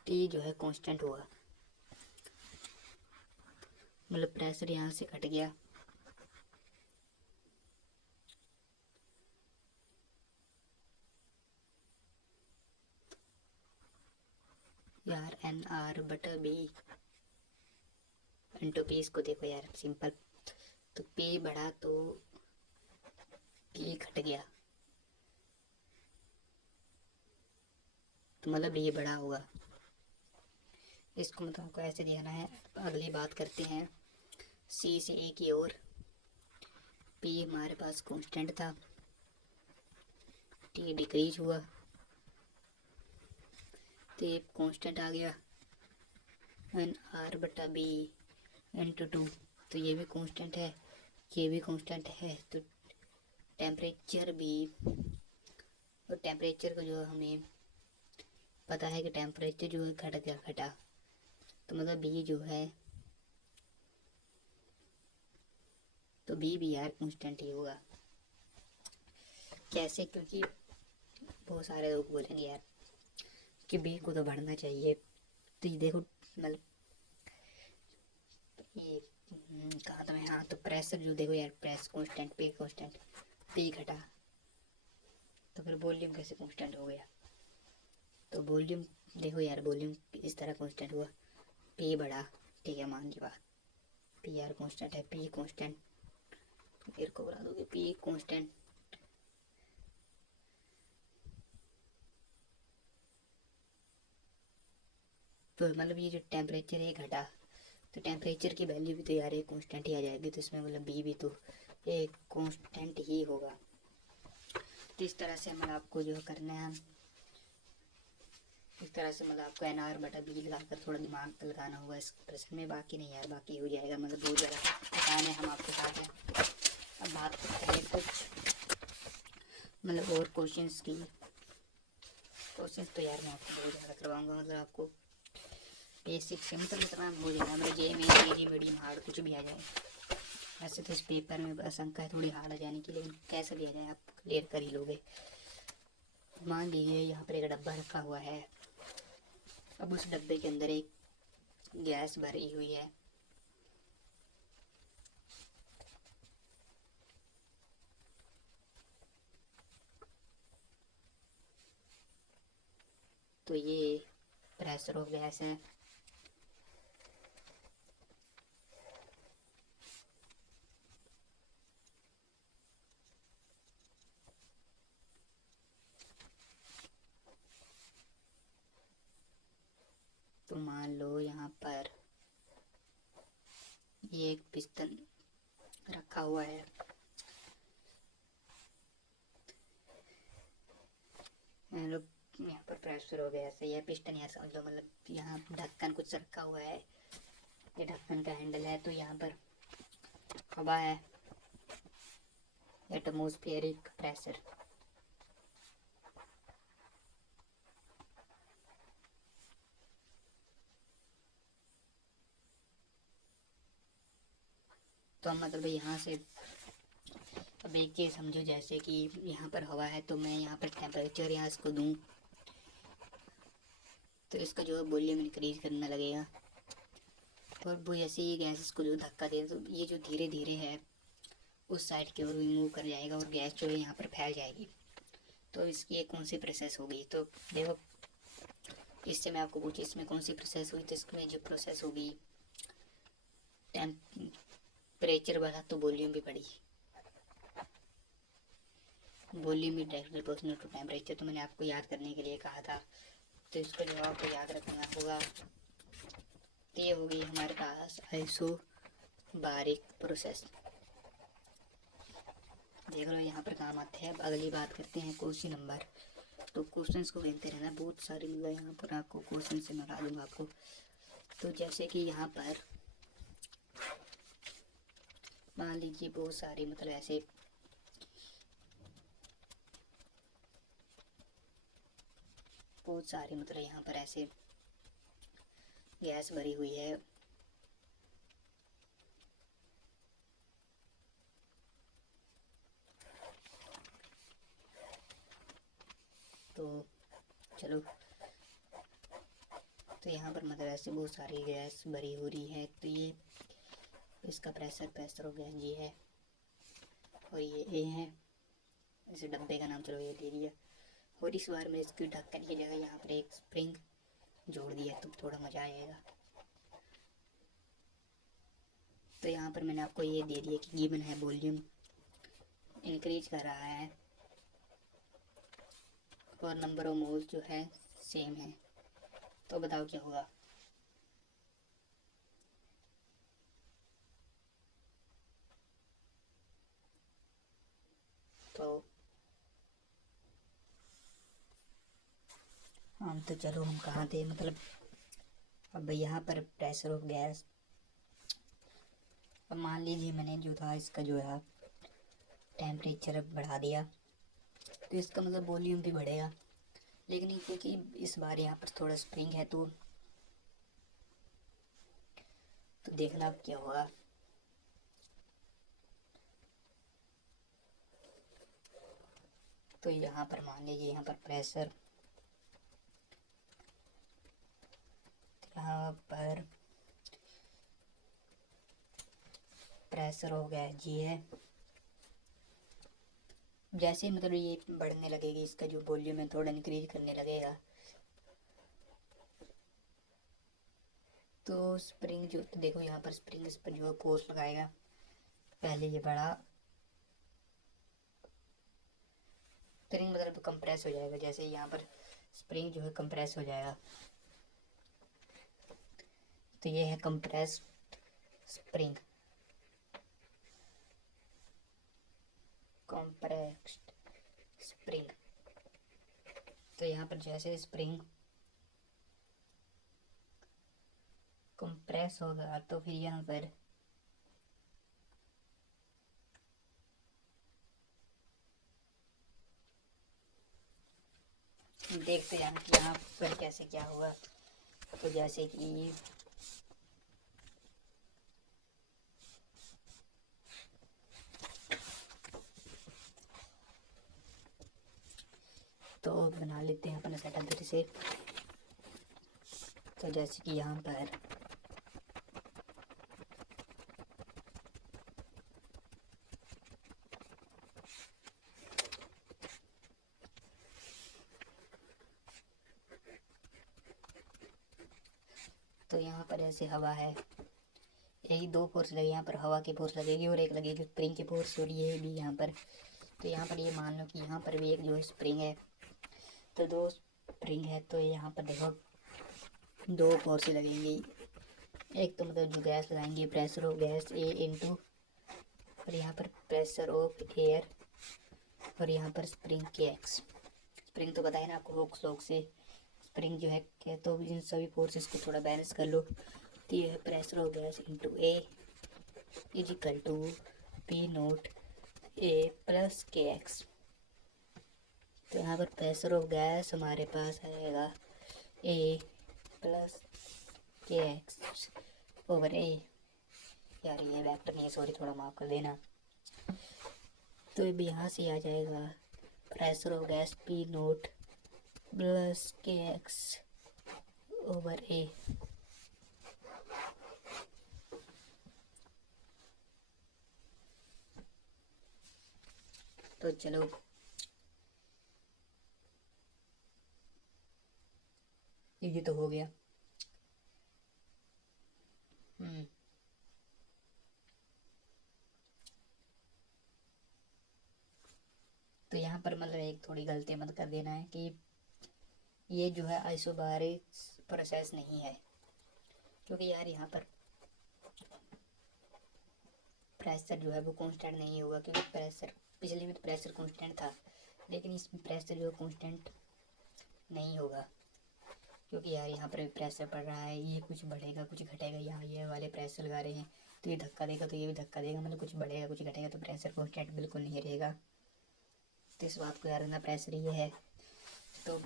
टी जो है कांस्टेंट हुआ। मतलब प्रेशर यहाँ से घट गया यार, एन आर बटा बी इंटू पी। इसको देखो यार सिंपल, तो पी बढ़ा तो पी घट गया, तो मतलब ये बड़ा होगा। इसको मतलब हमको ऐसे देखना है। अगली बात करते हैं सी से ए की ओर। पी हमारे पास कांस्टेंट था, टी डिक्रीज हुआ, तो ये कांस्टेंट आ गया एन आर बटा बी इंटू टू। तो ये भी कांस्टेंट है, ये भी कांस्टेंट है। तो टेम्परेचर भी, और टेम्परेचर को जो हमें पता है कि टेम्परेचर जो है घट गया, घटा, तो मतलब बी जो है, तो बी भी यार कांस्टेंट ही होगा। कैसे? क्योंकि बहुत सारे लोग बोलेंगे यार कि बी को तो बढ़ना चाहिए। तो ये देखो मतलब ये कहा था मैं, हाँ तो प्रेशर जो देखो यार, press constant, P constant, P घटा, तो फिर वॉल्यूम कैसे कांस्टेंट हो गया? तो वॉल्यूम देखो यार वॉल्यूम इस तरह कांस्टेंट हुआ, पी बढ़ा, ठीक है मान ली बात, पी आर कांस्टेंट है, पी कांस्टेंट, मेरे को बता दोगे पी कांस्टेंट, तो मतलब ये जो टेम्परेचर है घटा, तो टेम्परेचर की वैल्यू भी तो यार एक कांस्टेंट ही आ जाएगी, तो इसमें मतलब बी भी तो एक कांस्टेंट ही होगा। तो इस तरह से मतलब आपको जो करना है, इस तरह से मतलब आपको एन आर बटा बी लगाकर थोड़ा दिमाग लगाना होगा इस प्रश्न में, बाकी नहीं यार बाकी हो जाएगा, मतलब बहुत ज़्यादा आसान है हम आपके साथ हैं। अब बात करते हैं कुछ मतलब और क्वेश्चंस की। क्वेश्चंस तो यार मैं आपको बहुत ज़्यादा करवाऊँगा, मतलब आपको बेसिक से मतलब इतना हो जाएगा, मतलब जे मीडियम हार्ड कुछ भी आ जाए। वैसे तो इस पेपर में आशंका है थोड़ी हार्ड आ जाने की, लेकिन कैसा भी आ जाए आप क्लियर कर ही लोगे। मान लीजिए यहाँ पर एक डब्बा रखा हुआ है, अब उस डब्बे के अंदर एक गैस भरी हुई है, तो ये प्रेशर ऑफ गैस है। तो मान लो यहाँ पर ये एक पिस्टन रखा हुआ है, मतलब यहाँ पर प्रेशर हो गया सही है, पिस्टन यहाँ समझ लो, मतलब यहाँ ढक्कन कुछ रखा हुआ है, ये ढक्कन का हैंडल है, तो यहाँ पर हवा है, एटमॉस्फेरिक प्रेशर। तो मतलब यहाँ से अब एक ये समझो जैसे कि यहाँ पर हवा है, तो मैं यहाँ पर टेम्परेचर यहाँ इसको दूँ, तो इसका जो है वॉल्यूम इंक्रीज करने लगेगा, और वो जैसे ये गैस इसको जो धक्का दे, तो ये जो धीरे धीरे है उस साइड की ओर मूव कर जाएगा, और गैस जो है यहाँ पर फैल जाएगी। तो इसकी एक कौन सी प्रोसेस होगी, तो देखो इससे मैं आपको पूछी इसमें कौन सी प्रोसेस हुई, तो इसमें जो प्रोसेस होगी टेम्परेचर बढ़ा तो वॉल्यूम भी बढ़ी, वॉल्यूम भी डायरेक्टली प्रोपोर्शनल टू टेम्परेचर, तो मैंने आपको याद करने के लिए कहा था, तो इसको जो आपको याद रखना होगा, तो ये होगी हमारे पास आइसोबारिक प्रोसेस। देख लो यहाँ पर काम आते हैं। अब अगली बात करते हैं क्वेश्चन नंबर, तो क्वेश्चंस को गिनते रहना, बहुत सारे मतलब यहाँ पर आपको क्वेश्चन से मैं दूंगा आपको। तो जैसे कि यहाँ पर मान लीजिए बहुत सारी मतलब ऐसे बहुत सारी मतलब यहाँ पर ऐसे गैस भरी हुई है, तो चलो, तो यहाँ पर मतलब ऐसे बहुत सारी गैस भरी हो रही है, तो ये इसका प्रेशर हो गया जी है, और ये ए है, इस डब्बे का नाम चलो ये दे दिया, और इस बार में इसकी ढक्कन की जगह यहाँ पर एक स्प्रिंग जोड़ दिया, तो थोड़ा मज़ा आएगा। तो यहाँ पर मैंने आपको ये दे दिया कि गिवन है वॉल्यूम इंक्रीज कर रहा है और नंबर ऑफ मोल्स जो है सेम है, तो बताओ क्या होगा। तो हम तो चलो हम कहाँ थे, मतलब अब यहाँ पर प्रेशर ऑफ गैस, अब मान लीजिए मैंने जो था इसका जो है टेम्परेचर बढ़ा दिया, तो इसका मतलब वॉल्यूम भी बढ़ेगा, लेकिन क्योंकि इस बार यहाँ पर थोड़ा स्प्रिंग है, तो देखना अब क्या होगा। तो यहाँ पर मान लीजिए यहाँ पर प्रेशर, यहाँ पर प्रेशर हो गया जी है, जैसे मतलब ये बढ़ने लगेगी, इसका जो वॉल्यूम है थोड़ा इंक्रीज करने लगेगा, तो स्प्रिंग जो, तो देखो यहाँ पर स्प्रिंग इस पर जो है फोर्स लगाएगा। पहले ये बड़ा स्प्रिंग मतलब कंप्रेस हो जाएगा, जैसे यहाँ पर स्प्रिंग जो है कंप्रेस हो जाएगा। तो ये है कंप्रेस्ड स्प्रिंग, कंप्रेस्ड स्प्रिंग। तो यहाँ पर जैसे स्प्रिंग कंप्रेस होगा तो फिर यहाँ पर देखते जाना कि यहाँ पर कैसे क्या हुआ। तो जैसे कि तो बना लेते हैं अपना सेटअप फिर से। तो जैसे कि यहाँ पर तो यहाँ पर ऐसे हवा है, यही दो फोर्स लगे, यहाँ पर हवा की फोर्स लगेगी और एक लगेगी स्प्रिंग की फोर्स, और ये भी यहाँ पर। तो यहाँ पर ये मान लो कि यहाँ पर भी एक जो है स्प्रिंग है, तो दो स्प्रिंग है। तो यहाँ पर देखो दो फोर्स लगेंगी, एक तो मतलब जो गैस लगाएंगे pressure of gas A into, और यहाँ पर प्रेशर ऑफ एयर, और यहाँ पर स्प्रिंग के एक्स। स्प्रिंग तो पता है ना आपको, हुक्स लॉक से स्प्रिंग जो है क्या, तो इन सभी फोर्सेस को थोड़ा बैलेंस कर लो। तो ये है pressure of gas into A is equal to P naught A plus K X. तो यहाँ पर प्रेशर ऑफ गैस हमारे पास आएगा A plus K X over A. यार ये वेक्टर नहीं है, सॉरी, थोड़ा माफ कर देना। तो अब यहाँ से आ जाएगा pressure of gas P note plus K X over ए। तो चलो ये तो हो गया। तो यहाँ पर मतलब एक थोड़ी गलती मत कर देना है कि ये जो है आइसोबारिक प्रोसेस नहीं है, क्योंकि यार यहाँ पर प्रेशर जो है वो कांस्टेंट नहीं होगा, क्योंकि प्रेशर पिछले में तो प्रेशर कांस्टेंट था, लेकिन इसमें प्रेशर जो कांस्टेंट नहीं होगा, क्योंकि यार यहाँ पर प्रेशर पड़ रहा है, ये कुछ बढ़ेगा कुछ घटेगा। यहाँ ये वाले प्रेशर लगा रहे हैं तो ये धक्का देगा, तो ये भी धक्का देगा, मतलब कुछ बढ़ेगा कुछ घटेगा, तो प्रेशर कांस्टेंट बिल्कुल नहीं रहेगा। तो इस बात को याद रखना, प्रेशर ये है। तो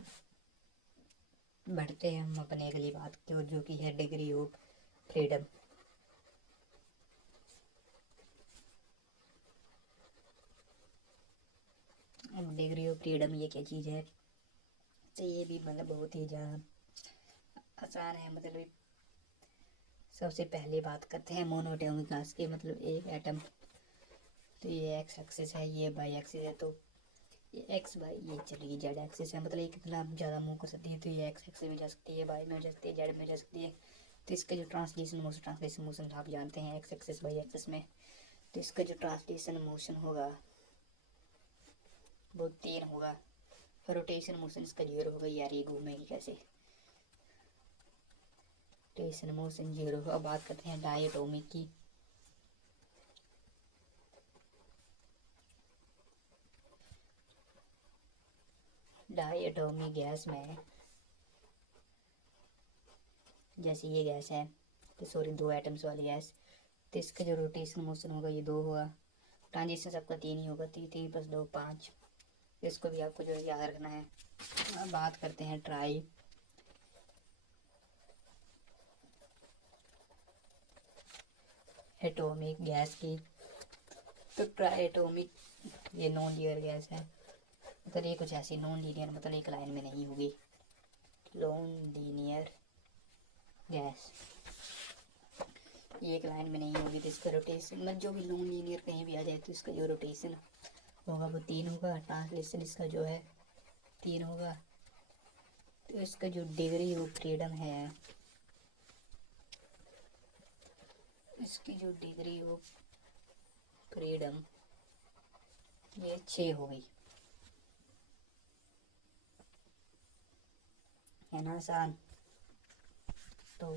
बढ़ते हैं हम अपने अगली बात की ओर, जो कि है डिग्री ऑफ फ्रीडम। अब डिग्री ऑफ फ्रीडम ये क्या चीज़ है, तो ये भी मतलब बहुत ही ज़्यादा आसान है। मतलब सबसे पहले बात करते हैं मोनोएटॉमिक मास की, मतलब एक एटम। तो ये एक्स एक्सिस है, ये वाई एक्सिस है, तो ये एक्स वाई, ये चलिए जेड एक्सिस है, मतलब ये कितना ज़्यादा मूव कर सकती है। तो ये एक्स एक्सिस में जा सकती है, वाई में जा सकती है, जेड में जा सकती है। तो इसका जो ट्रांसलेशन मोशन आप जानते हैं एक्स एक्सिस वाई एक्सिस में, तो इसका जो ट्रांसलेशन मोशन होगा वो 3 होगा, रोटेशन मोशन इसका 0 होगा। यार ये घूमेगी कैसे, रोटेशन मोशन 0 होगा। अब बात करते हैं डायटोमिक की। डायटोमिक गैस में जैसे ये गैस है, तो सॉरी 2 एटम्स वाली गैस, तो इसका जो रोटेशन मोशन होगा ये 2 होगा, ट्रांजिशन सबका 3 ही होगा, 3 + 2 5। इसको भी आपको जो है याद रखना है। अब बात करते हैं ट्राई एटॉमिक गैस की। तो ट्राई एटॉमिक ये नॉन लीनियर गैस है, मतलब ये कुछ ऐसी नॉन लीनियर, मतलब एक लाइन में नहीं होगी, नॉन लीनियर गैस ये एक लाइन में नहीं होगी। तो इसका रोटेशन मतलब जो भी नॉन लीनियर कहीं भी आ जाए, तो इसका जो रोटेशन होगा वो 3 होगा, ट्रांसलेशन इसका जो है 3 होगा। तो इसका जो डिग्री ऑफ फ्रीडम है इसकी जो डिग्री ऑफ फ्रीडम ये 6 हो गई, है ना आसान। तो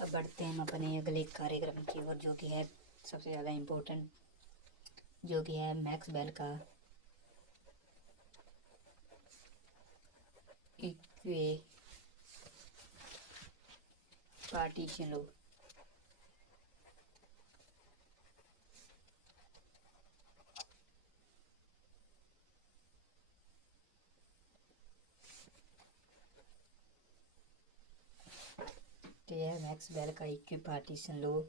अब बढ़ते हैं हम अपने अगले कार्यक्रम की ओर, जो कि है सबसे ज़्यादा इम्पोर्टेंट, जो कि है मैक्स बेल का इक्वे पार्टीशन लॉ। तो यह मैक्स बेल का इक्वे पार्टीशन लॉ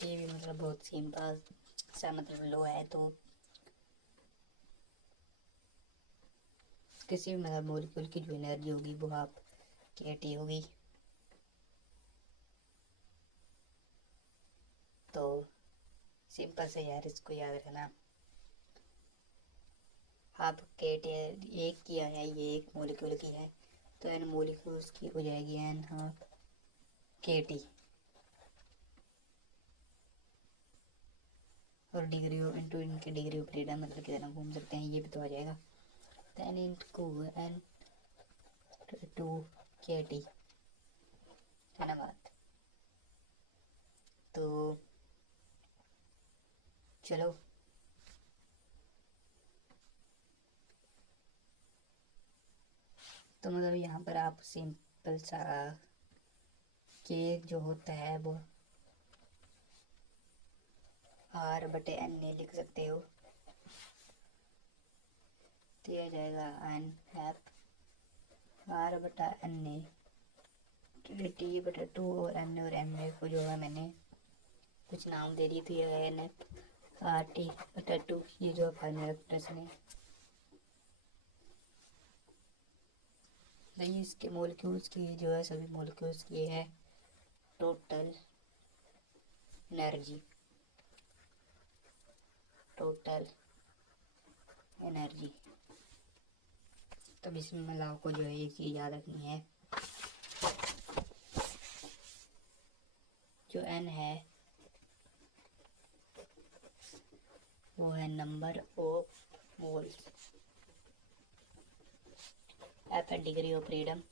ये भी मतलब बहुत सिंपल सा मतलब लॉ है। तो किसी भी मतलब मॉलिक्यूल की जो एनर्जी होगी वो आप KT होगी। तो सिंपल से यार इसको याद रखना, आप KT एक की है, ये एक मॉलिक्यूल की है, तो एन मॉलिक्यूल्स की हो जाएगी एन हाफ KT। और डिग्री ऑफ इंटू इनकी डिग्री ऑफ फ्रीडम मतलब कितना घूम सकते हैं ये भी तो आ जाएगा, तो N into N two KT, है ना बात। तो चलो तो मतलब यहाँ पर आप सिंपल सा के जो होता है वो R/N लिख सकते हो, तो यह जाएगा एन हैप R/N T/2 और N और M को जो है मैंने कुछ नाम दे दिए, तो यह है NF/T/2, ये जो फाइनल एक्सप्रेशन है। नहीं, इसके मॉलिक्यूल्स की जो है सभी मॉलिक्यूल्स की है टोटल एनर्जी, टोटल एनर्जी। तब इसमें मतलब आपको जो है ये चीज़ याद रखनी है, जो N है वो है नंबर ऑफ मोल्स, F है डिग्री ऑफ फ्रीडम,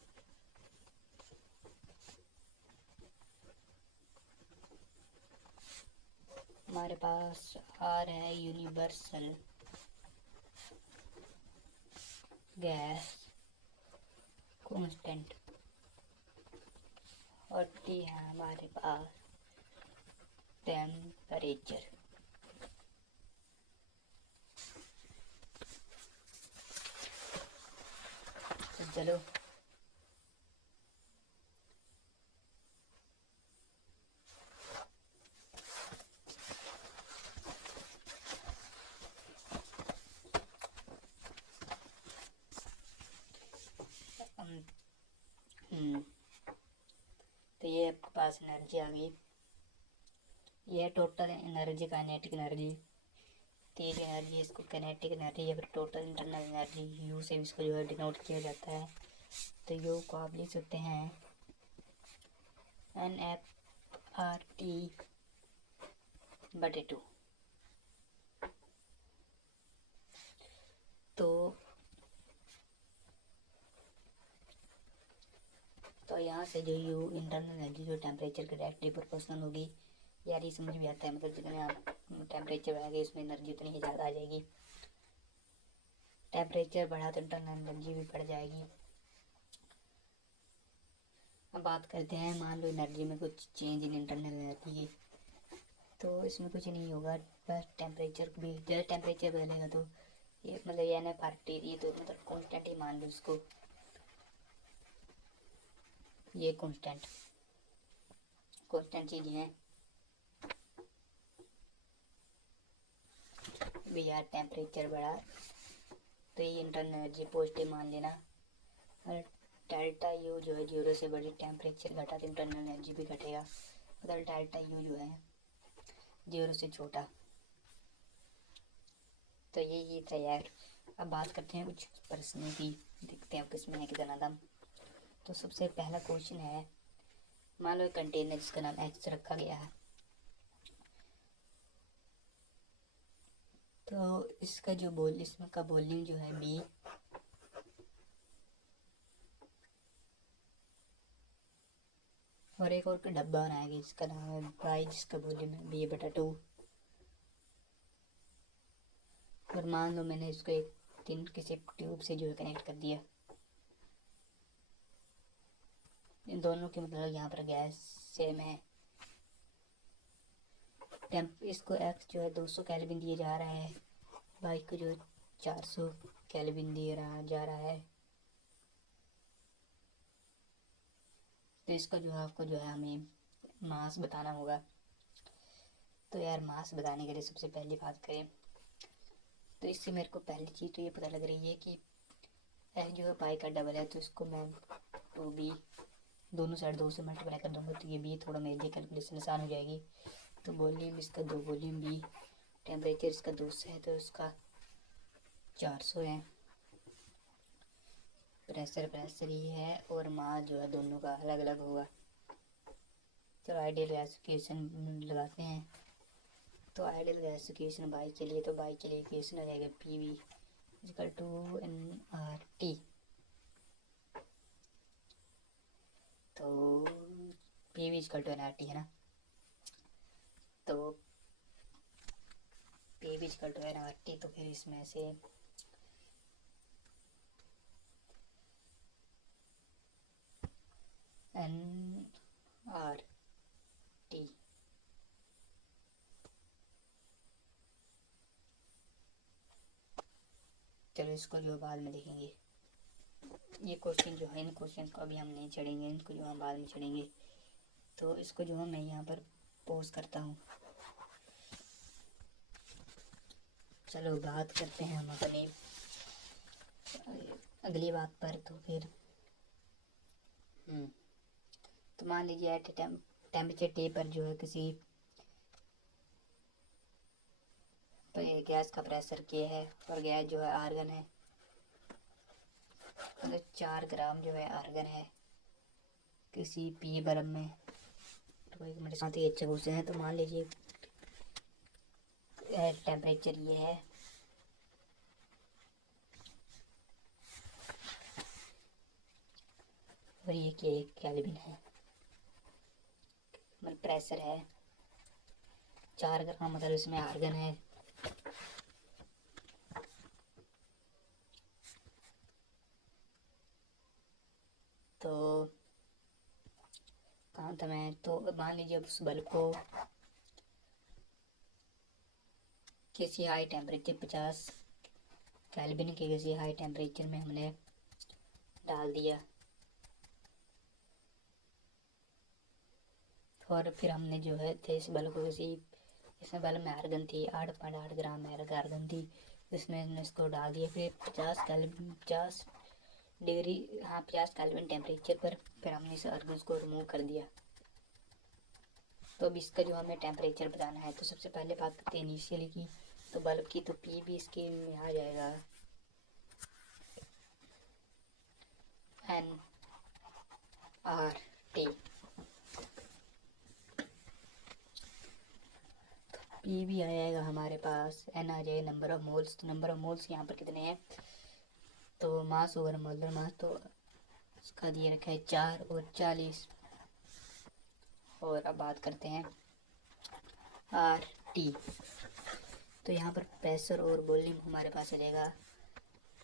हमारे पास R है यूनिवर्सल गैस कांस्टेंट, और T है हमारे पास टेम्परेचर। तो चलो तो ये आपके पास एनर्जी आ गई, ये टोटल एनर्जी, काइनेटिक एनर्जी, तेज एनर्जी, इसको काइनेटिक एनर्जी या फिर टोटल इंटरनल एनर्जी यू से इसको जो है डिनोट किया जाता है। तो यू को आप लिख सकते हैं NF/T/2। तो यहाँ से जो यू इंटरनल एनर्जी जो टेम्परेचर के डायरेक्टली प्रोपोर्शनल होगी, यार ये समझ में आता है, मतलब जितने आप टेम्परेचर बढ़ाएंगे उसमें एनर्जी उतनी ही ज़्यादा आ जाएगी, टेम्परेचर बढ़ा तो इंटरनल एनर्जी भी बढ़ जाएगी। अब बात करते हैं, मान लो एनर्जी में कुछ चेंज इन इंटरनल एनर्जी की, तो इसमें कुछ नहीं होगा, बस टेम्परेचर भी, जैसे टेम्परेचर बदलेगा तो ये मतलब ये NF/T, ये तो मतलब कॉन्स्टेंट ही मान लो इसको, ये कांस्टेंट चीज़ है भी। यार टेम्परेचर बढ़ा तो ये इंटरनल एनर्जी पॉजिटिव मान लेना, और डेल्टा यू जो है 0 से बड़ी, टेम्परेचर घटा तो इंटरनल एनर्जी भी घटेगा, मतलब डेल्टा यू जो है 0 से छोटा। तो ये था यार अब बात करते हैं कुछ प्रश्नों की, देखते हैं किसमें है कितना दम। तो सबसे पहला क्वेश्चन है, मान लो एक कंटेनर जिसका नाम एक्स रखा गया है, तो इसका जो इसमें का वॉल्यूम जो है बी, और एक और का डब्बा बनाया गया जिसका नाम है वाई, जिसका वॉल्यूम है बी बटा 2। और मान लो मैंने इसको एक किसी ट्यूब से जो है कनेक्ट कर दिया, इन दोनों के मतलब यहाँ पर गैस सेम है। इसको एक्स जो है 200 केल्विन दिया जा रहा है, वाई को जो 400 केल्विन दिया जा रहा है। तो इसका जो है आपको जो है हमें मास बताना होगा। तो यार मास बताने के लिए सबसे पहली बात करें तो इससे मेरे को पहली चीज़ तो ये पता लग रही है कि एच जो है पाई का डबल है, तो इसको मैं 2b दोनों साइड 2 से मल्टीप्लाई कर दूंगा, तो ये b थोड़ा मेरी कैलकुलेशन आसान हो जाएगी। तो वॉल्यूम इसका 2 वॉल्यूम b, टेम्परेचर इसका 200 है तो इसका 400 है, प्रेशर ही है, और मास जो है दोनों का अलग अलग होगा। चलो आइडियल गैसिफिकेशन लगाते हैं। तो आइडियल गैसिफिकेशन बाई के लिए, तो बाई के लिए इक्वेशन आ जाएगा P V equal to nRT। तो P V equal to nRT है ना, तो P V equal to nRT, तो फिर इसमें से nRT चलो इसको जो बाद में देखेंगे, ये क्वेश्चन जो है इन क्वेश्चन को अभी हम नहीं चढ़ेंगे, इनको जो हम बाद में चढ़ेंगे। तो इसको जो है मैं यहाँ पर पोज करता हूँ। चलो बात करते हैं हम अपनी अगली बात पर। तो फिर तो मान लीजिए एट टेम्परेचर टी पर जो है किसी गैस का प्रेशर के है और गैस जो है आर्गन है, मतलब 4 ग्राम जो है आर्गन है किसी पी बल्ब में। तो एक मिनट साथ ही अच्छा क्वेश्चन है। तो मान लीजिए टेम्परेचर ये है, और ये केल्विन है, मतलब प्रेशर है 4 ग्राम, मतलब इसमें आर्गन है। तो कहाँ था मैं, तो मान लीजिए उस बल्ब को किसी हाई टेम्परेचर 50 केल्विन के किसी हाई टेम्परेचर में हमने डाल दिया, और फिर हमने जो है थे इस बल्ब को किसी, इसमें बल्ब में आर्गन थी 8.8 ग्राम आर्गन थी, इसमें हमने इसको डाल दिया। फिर 50 डिग्री 50 केल्विन टेम्परेचर पर फिर हमने इस आर्गन को रिमूव कर दिया। तो अब इसका जो हमें टेम्परेचर बताना है, तो सबसे पहले बात करते हैं इनिशियली की, तो बल्ब की, तो पी भी इसके में आ जाएगा nRT। पी भी आ जाएगा हमारे पास, एन आ जाएगा नंबर ऑफ मोल्स। तो नंबर ऑफ मोल्स यहाँ पर कितने हैं, तो मास ओवर मोलर मास, तो इसका दिए रखा है 4 और 40। और अब बात करते हैं आर टी, तो यहाँ पर प्रेशर और वॉल्यूम हमारे पास चलेगा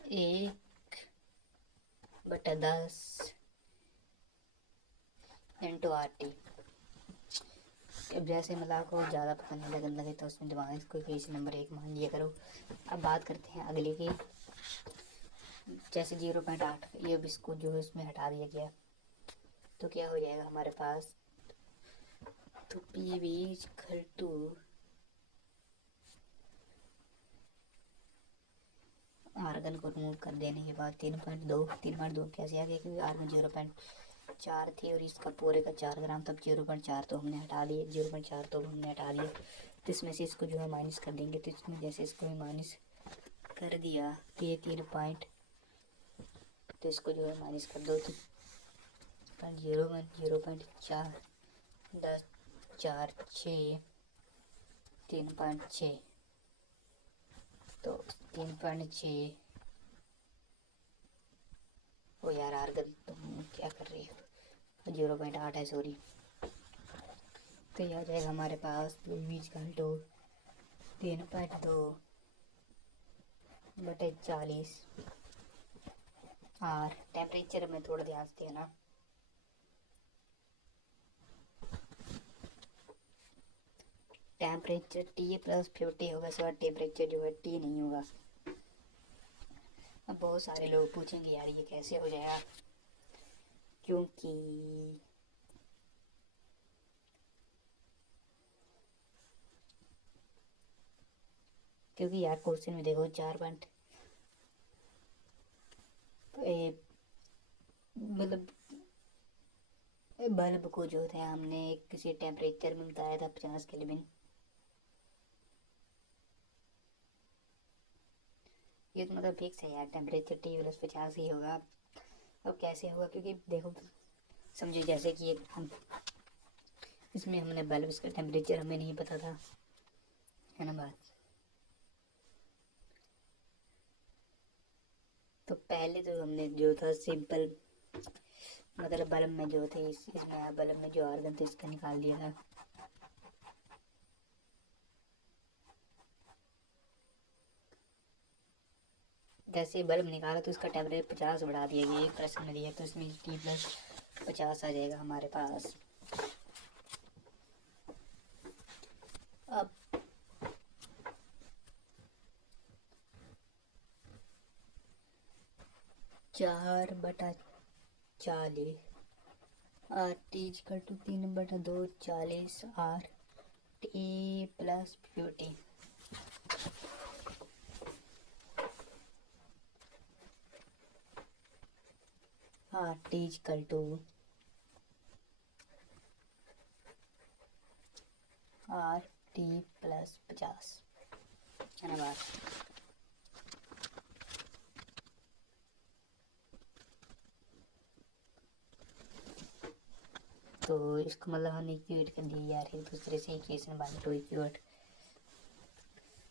1/10 इंटू आर टी। अब जैसे मतलब आपको ज़्यादा पसंद नहीं लगने लगे तो उसमें दिमाग इसको केस नंबर 1 मान लिया करो। अब बात करते हैं अगले की, जैसे 0.8 ये अब इसको जो है इसमें हटा दिया गया, तो क्या हो जाएगा हमारे पास, तो P V equal to argon को रिमूव कर देने के बाद 3.2 कैसे आ गया, क्योंकि आर्गन 0.4 थी और इसका पूरे का 4 ग्राम, तब 0.4 तो हमने हटा दिए, 0.4 तो हमने हटा दिया। तो इसमें से इसको जो है माइनस कर देंगे, तो इसमें जैसे इसको माइनस कर दिया तो ये 3 पॉइंट, तो इसको जो है माइनस कर दो तो 0.01 0.4 10 4 6 3.6, तो 3.6 ओ यार आर्गन तुम क्या कर रही हो, 0.8 है सॉरी। तो ये आ जाएगा हमारे पास बीच का टो 3.2 बटे 40 और टेम्परेचर में थोड़ा ध्यान से देना, टेम्परेचर T+50 होगा, इस बार टेम्परेचर जो है T नहीं होगा। अब बहुत सारे लोग पूछेंगे यार ये कैसे हो जाएगा, क्योंकि यार क्वेश्चन में देखो 4 पॉइंट मतलब बल्ब को जो थे हमने किसी टेम्परेचर में बताया था 50 केल्विन, ये तो मतलब फिक्स है यार, टेम्परेचर T+50 ही होगा। अब कैसे होगा, क्योंकि देखो समझो जैसे कि हम इसमें हमने बल्ब, इसका टेम्परेचर हमें नहीं पता था, है ना बात। तो पहले तो हमने जो था सिंपल मतलब बल्ब में जो थे इसमें बल्ब में जो आर्गन थे इसका निकाल दिया था। जैसे बल्ब निकाला तो इसका टेम्परेचर 50 बढ़ा दिया गया, एक प्रश्न में दिया तो इसमें T+50 आ जाएगा हमारे पास। अब चार बटा 40 R T= 3/2 40 R T+50 R T= R T+50 है ना बात। तो इसको मतलब हमने इक्वेट कर दिया यार एक दूसरे से, इक्वेशन बाई टू इक्वेट,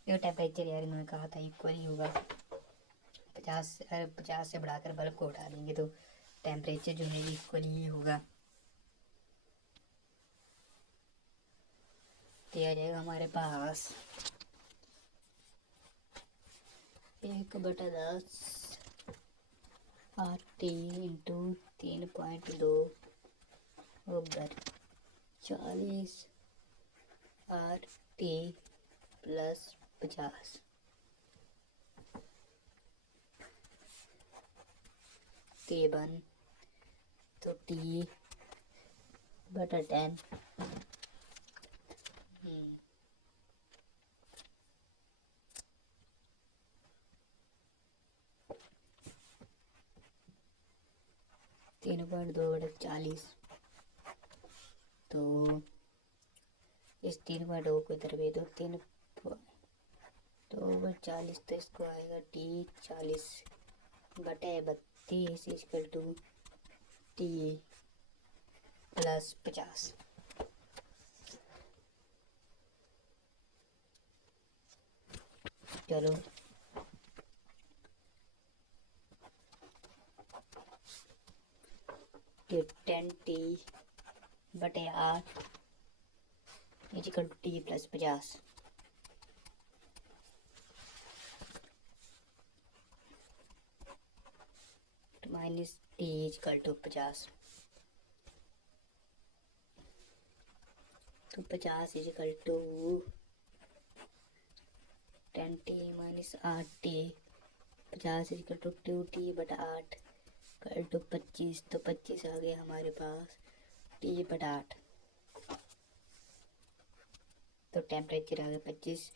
ये टेम्परेचर यार इन्होंने कहा था इक्वल ही होगा, 50 से बढ़ाकर बल्ब को उठा देंगे तो टेम्परेचर जो है इक्वल ही होगा। तो आ जाएगा हमारे पास 1/10 RT × 3.2 over 40 RT+50 T1 तो T/10 3.2/40, तो इस 3.2 को इधर भेज दो, 3.2/40 तो इसको आएगा T40/32 = T+50। चलो ये 10T/8 = T+50 माइनस T = 50, तो 50 = 10T - 8T, 50 = 2T/8 = 25, तो 25 आ गया हमारे पास T/8। तो टेम्परेचर आ गया 25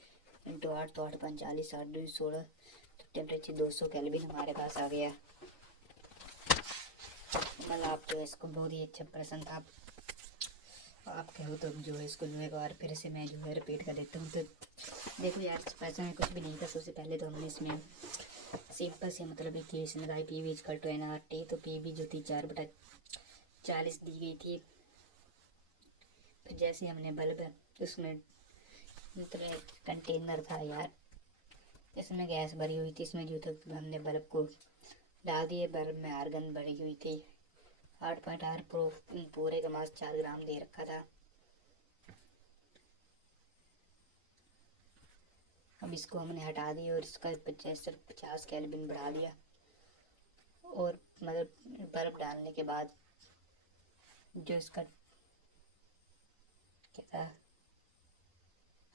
× 8 तो 8 × 5 = 40, 8 × 2 = 16, तो टेम्परेचर 200 केल्विन हमारे पास आ गया। मतलब आप जो इसको बहुत ही अच्छा प्रश्न था, आप कहो तो जो है इसको जो है एक बार फिर से मैं जो है रिपीट कर देता हूँ। तो देखो यार, इस पैसे में कुछ भी नहीं था। सबसे पहले तो हमने इसमें सिंपल से मतलब इक्वेशन लगाई, P V equal to N R T. तो पी वी जो थी 4/40 दी गई थी। फिर जैसे हमने बल्ब उसमें मतलब कंटेनर था यार, इसमें गैस भरी हुई थी, इसमें जो था हमने बल्ब को डाल दिए। बल्ब में आर्गन भरी हुई थी 8.8 प्रो, पूरे का मास 4 ग्राम दे रखा था। अब इसको हमने हटा दिया और इसका 50 केल्विन बढ़ा दिया। और मतलब बर्फ़ डालने के बाद जो इसका क्या था,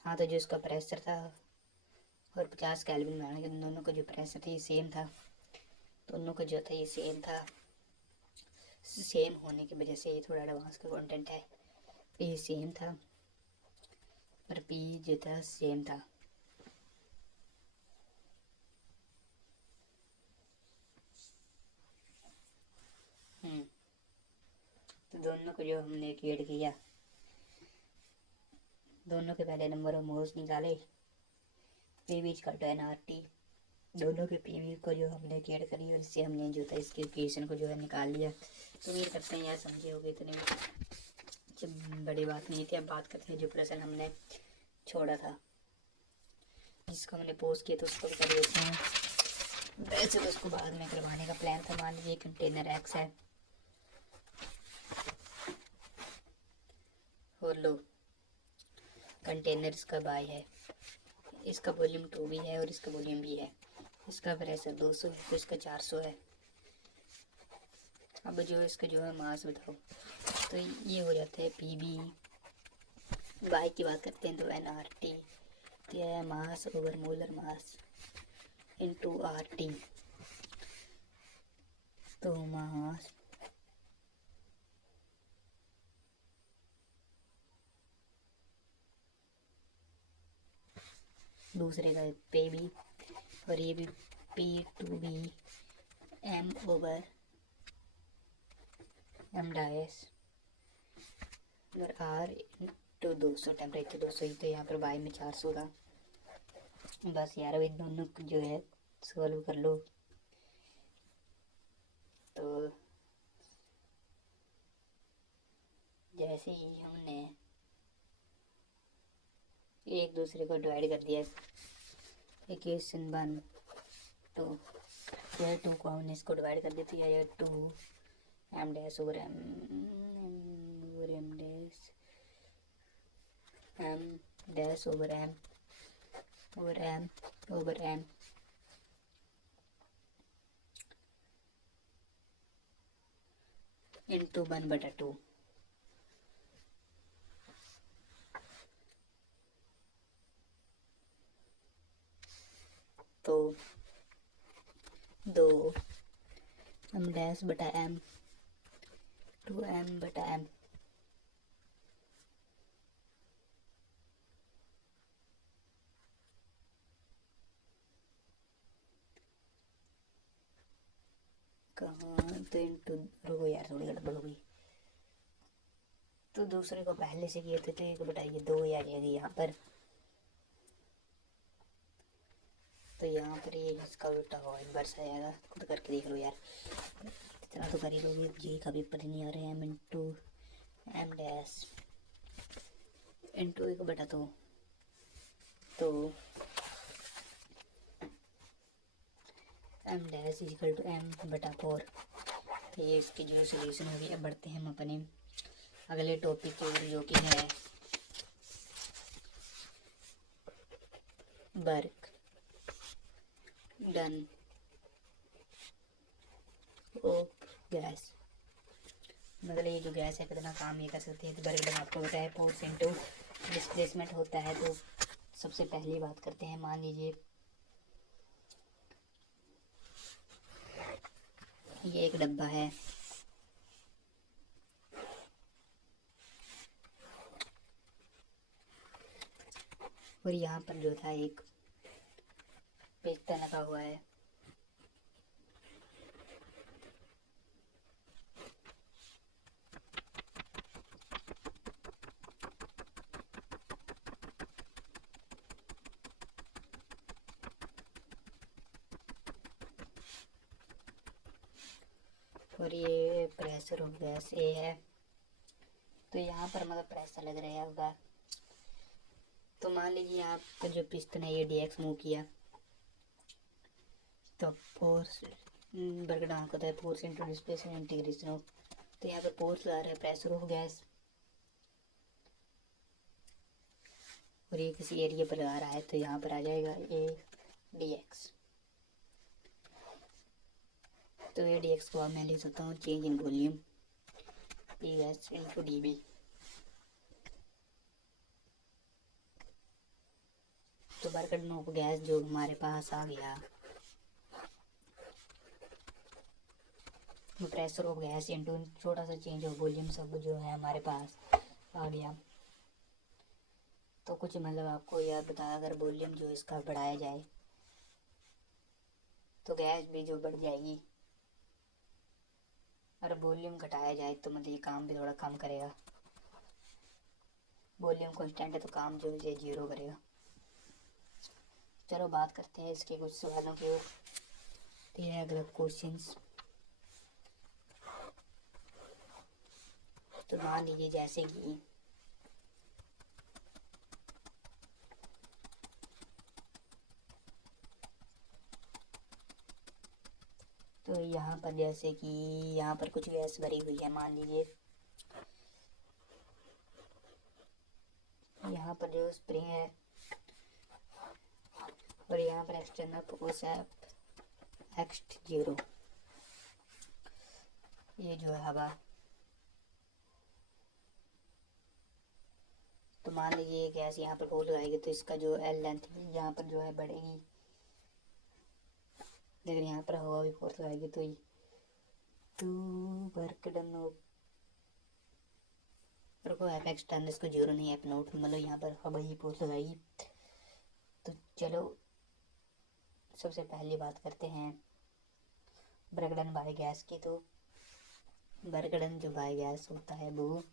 हाँ, तो जो इसका प्रेशर था और 50 केल्विन बढ़ाने के, दोनों का जो प्रेशर था ये सेम था। दोनों का जो था ये सेम था। सेम होने की वजह से ये थोड़ा एडवांस का कंटेंट है। पी सेम था पर पी जो था सेम था। तो दोनों को जो हमने क्रिएट किया, दोनों के पहले नंबर ऑफ मोल्स निकाले, P V equal to N R T. दोनों के पी वी को जो हमने क्रिएट करी और इससे हमने जो था इसकी इक्वेशन को जो है निकाल लिया। तो उम्मीद करते हैं यार समझे होगे, इतनी जब बड़ी बात नहीं थी। अब बात करते हैं जो प्रश्न हमने छोड़ा था, जिसको हमने पोस्ट किया, तो उसको भी कर देते हैं। वैसे तो उसको बाद में करवाने का प्लान था। मान लीजिए कंटेनर एक्स है और लो कंटेनर इसका बाय है, इसका वॉल्यूम 2 भी है और इसका वॉल्यूम भी है। इसका प्रेशर 200 है तो इसका 400 है। अब जो इसका जो है मास बताओ, तो ये हो जाता है पी बी। बाय की बात करते हैं तो एन आर टी, तो यह है mass over molar mass into R T. तो मास दूसरे का पे बी और ये भी P two B M over M डायस और आर टू 200। टेम्परेचर 200 ही, तो यहाँ पर बाई में 400 था। बस यार अब इन दोनों को जो है सॉल्व कर लो। तो जैसे ही हमने एक दूसरे को डिवाइड कर दिया, इक्वेशन 1 2, यह 2 को हमने इसको डिवाइड कर देती है। यह 2 M dash over M over M dash M dash over M over M over M into 1/2। तो 2 एम डैश बटा एम 2m बटा एम कहाँ, तो इंटू, रुको यार थोड़ी गड़बड़ हो गई। तो दूसरे को पहले से किए थे तो एक बताइए 2 आ जाएगी यहाँ पर। तो यहाँ पर ये इसका उल्टा होगा, इन्वर्स आ जाएगा। खुद करके देख लो यार, इतना तो कर ही लोगे। जी का भी पता नहीं आ रहा है। M into M dash into 1/2। तो M dash is equal to m/4। तो ये इसकी जो सोल्यूशन होगी। अब बढ़ते हैं हम अपने अगले टॉपिक की ओर, जो कि है वर्क डन ऑफ गैस। मतलब ये जो गैस है कितना काम ये कर सकती है। तो वर्क डन आपको बताया फोर्स इंटू डिस्प्लेसमेंट होता है। तो सबसे पहली बात करते हैं, मान लीजिए ये एक डब्बा है और यहाँ पर जो था एक पिस्टन लगा हुआ है। और ये प्रेशर ऑफ गैस ए है। तो यहाँ पर मतलब प्रेशर लग रहा होगा। तो मान लीजिए आपका जो पिस्टन है ये DX मूव किया तो फोर्स वर्क डाउन होता है, force into displacement integration of. तो यहाँ पर फोर्स लगा रहा है प्रेशर ऑफ गैस और ये किसी एरिया पर लगा रहा है, तो यहाँ पर आ जाएगा ये DX। तो ये DX को अब मैं लिख सकता हूँ change in volume P gas into DB। तो वर्क डन ऑफ गैस जो हमारे पास आ गया, प्रेशर ऑफ गैस इंटू छोटा सा चेंज ऑफ वॉल्यूम सब जो है हमारे पास आ गया। तो कुछ मतलब आपको याद बताया, अगर वॉल्यूम जो इसका बढ़ाया जाए तो गैस भी जो बढ़ जाएगी, अगर वॉल्यूम घटाया जाए तो मतलब ये काम भी थोड़ा कम करेगा। वॉल्यूम कांस्टेंट है तो काम जो है जीरो करेगा। चलो बात करते हैं इसके कुछ सवालों की ओर। तो ये अगला क्वेश्चंस। तो मान लीजिए जैसे कि तो यहाँ पर जैसे कि यहाँ पर कुछ गैस भरी हुई है, मान लीजिए यहाँ पर जो स्प्रिंग है और यहाँ पर एक्सटर्नल फोर्स है X0, ये जो है हवा। तो मान लीजिए गैस यहाँ पर फोर्स लगाएगी तो इसका जो L लेंथ यहाँ पर जो है बढ़ेगी, लेकिन यहाँ पर हवा भी फोर्स लगाएगी तो वर्क डन को एफ एक्सटर्नल इसको जीरो नहीं एफ नोट, मतलब यहाँ पर हवा ही फोर्स लगाएगी। तो चलो सबसे पहली बात करते हैं वर्क डन बाय गैस की। तो वर्क डन जो बाय गैस होता है वो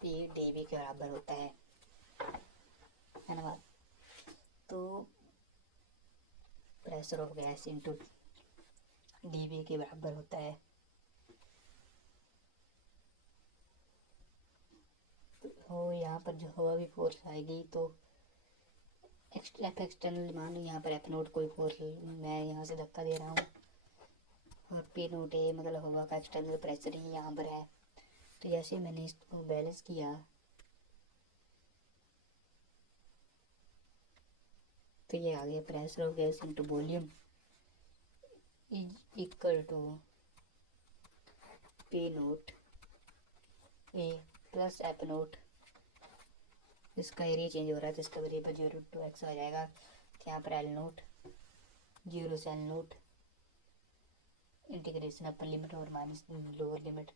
P dB के बराबर होता है ना बात। तो pressure of gas into dB के बराबर होता है। तो यहाँ पर जो हवा भी फोर्स आएगी तो एफ एक्सटर्नल मान लो यहाँ पर एफ नोट कोई फोर्स मैं यहाँ से धक्का दे रहा हूँ और पी नोट है मतलब हवा का एक्सटर्नल प्रेशर ही यहाँ पर है। तो जैसे मैंने इसको बैलेंस किया तो ये आ गया pressure of gas into volume is equal to P naught A plus F naught. इसका एरिया चेंज हो रहा है तो इसका वेरिएबल 0 to x आ जाएगा। तो यहाँ पर एल नोट 0 से L note integration upper limit और माइनस लोअर लिमिट।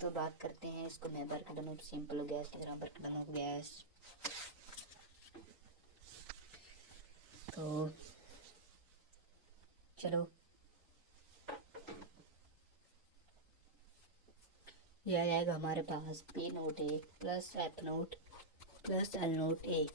तो बात करते हैं इसको मैं work done of simple gas लिख रहा हूँ, वर्क डन ऑफ गैस। तो चलो यह आ जाएगा हमारे पास P naught A plus F naught plus L naught A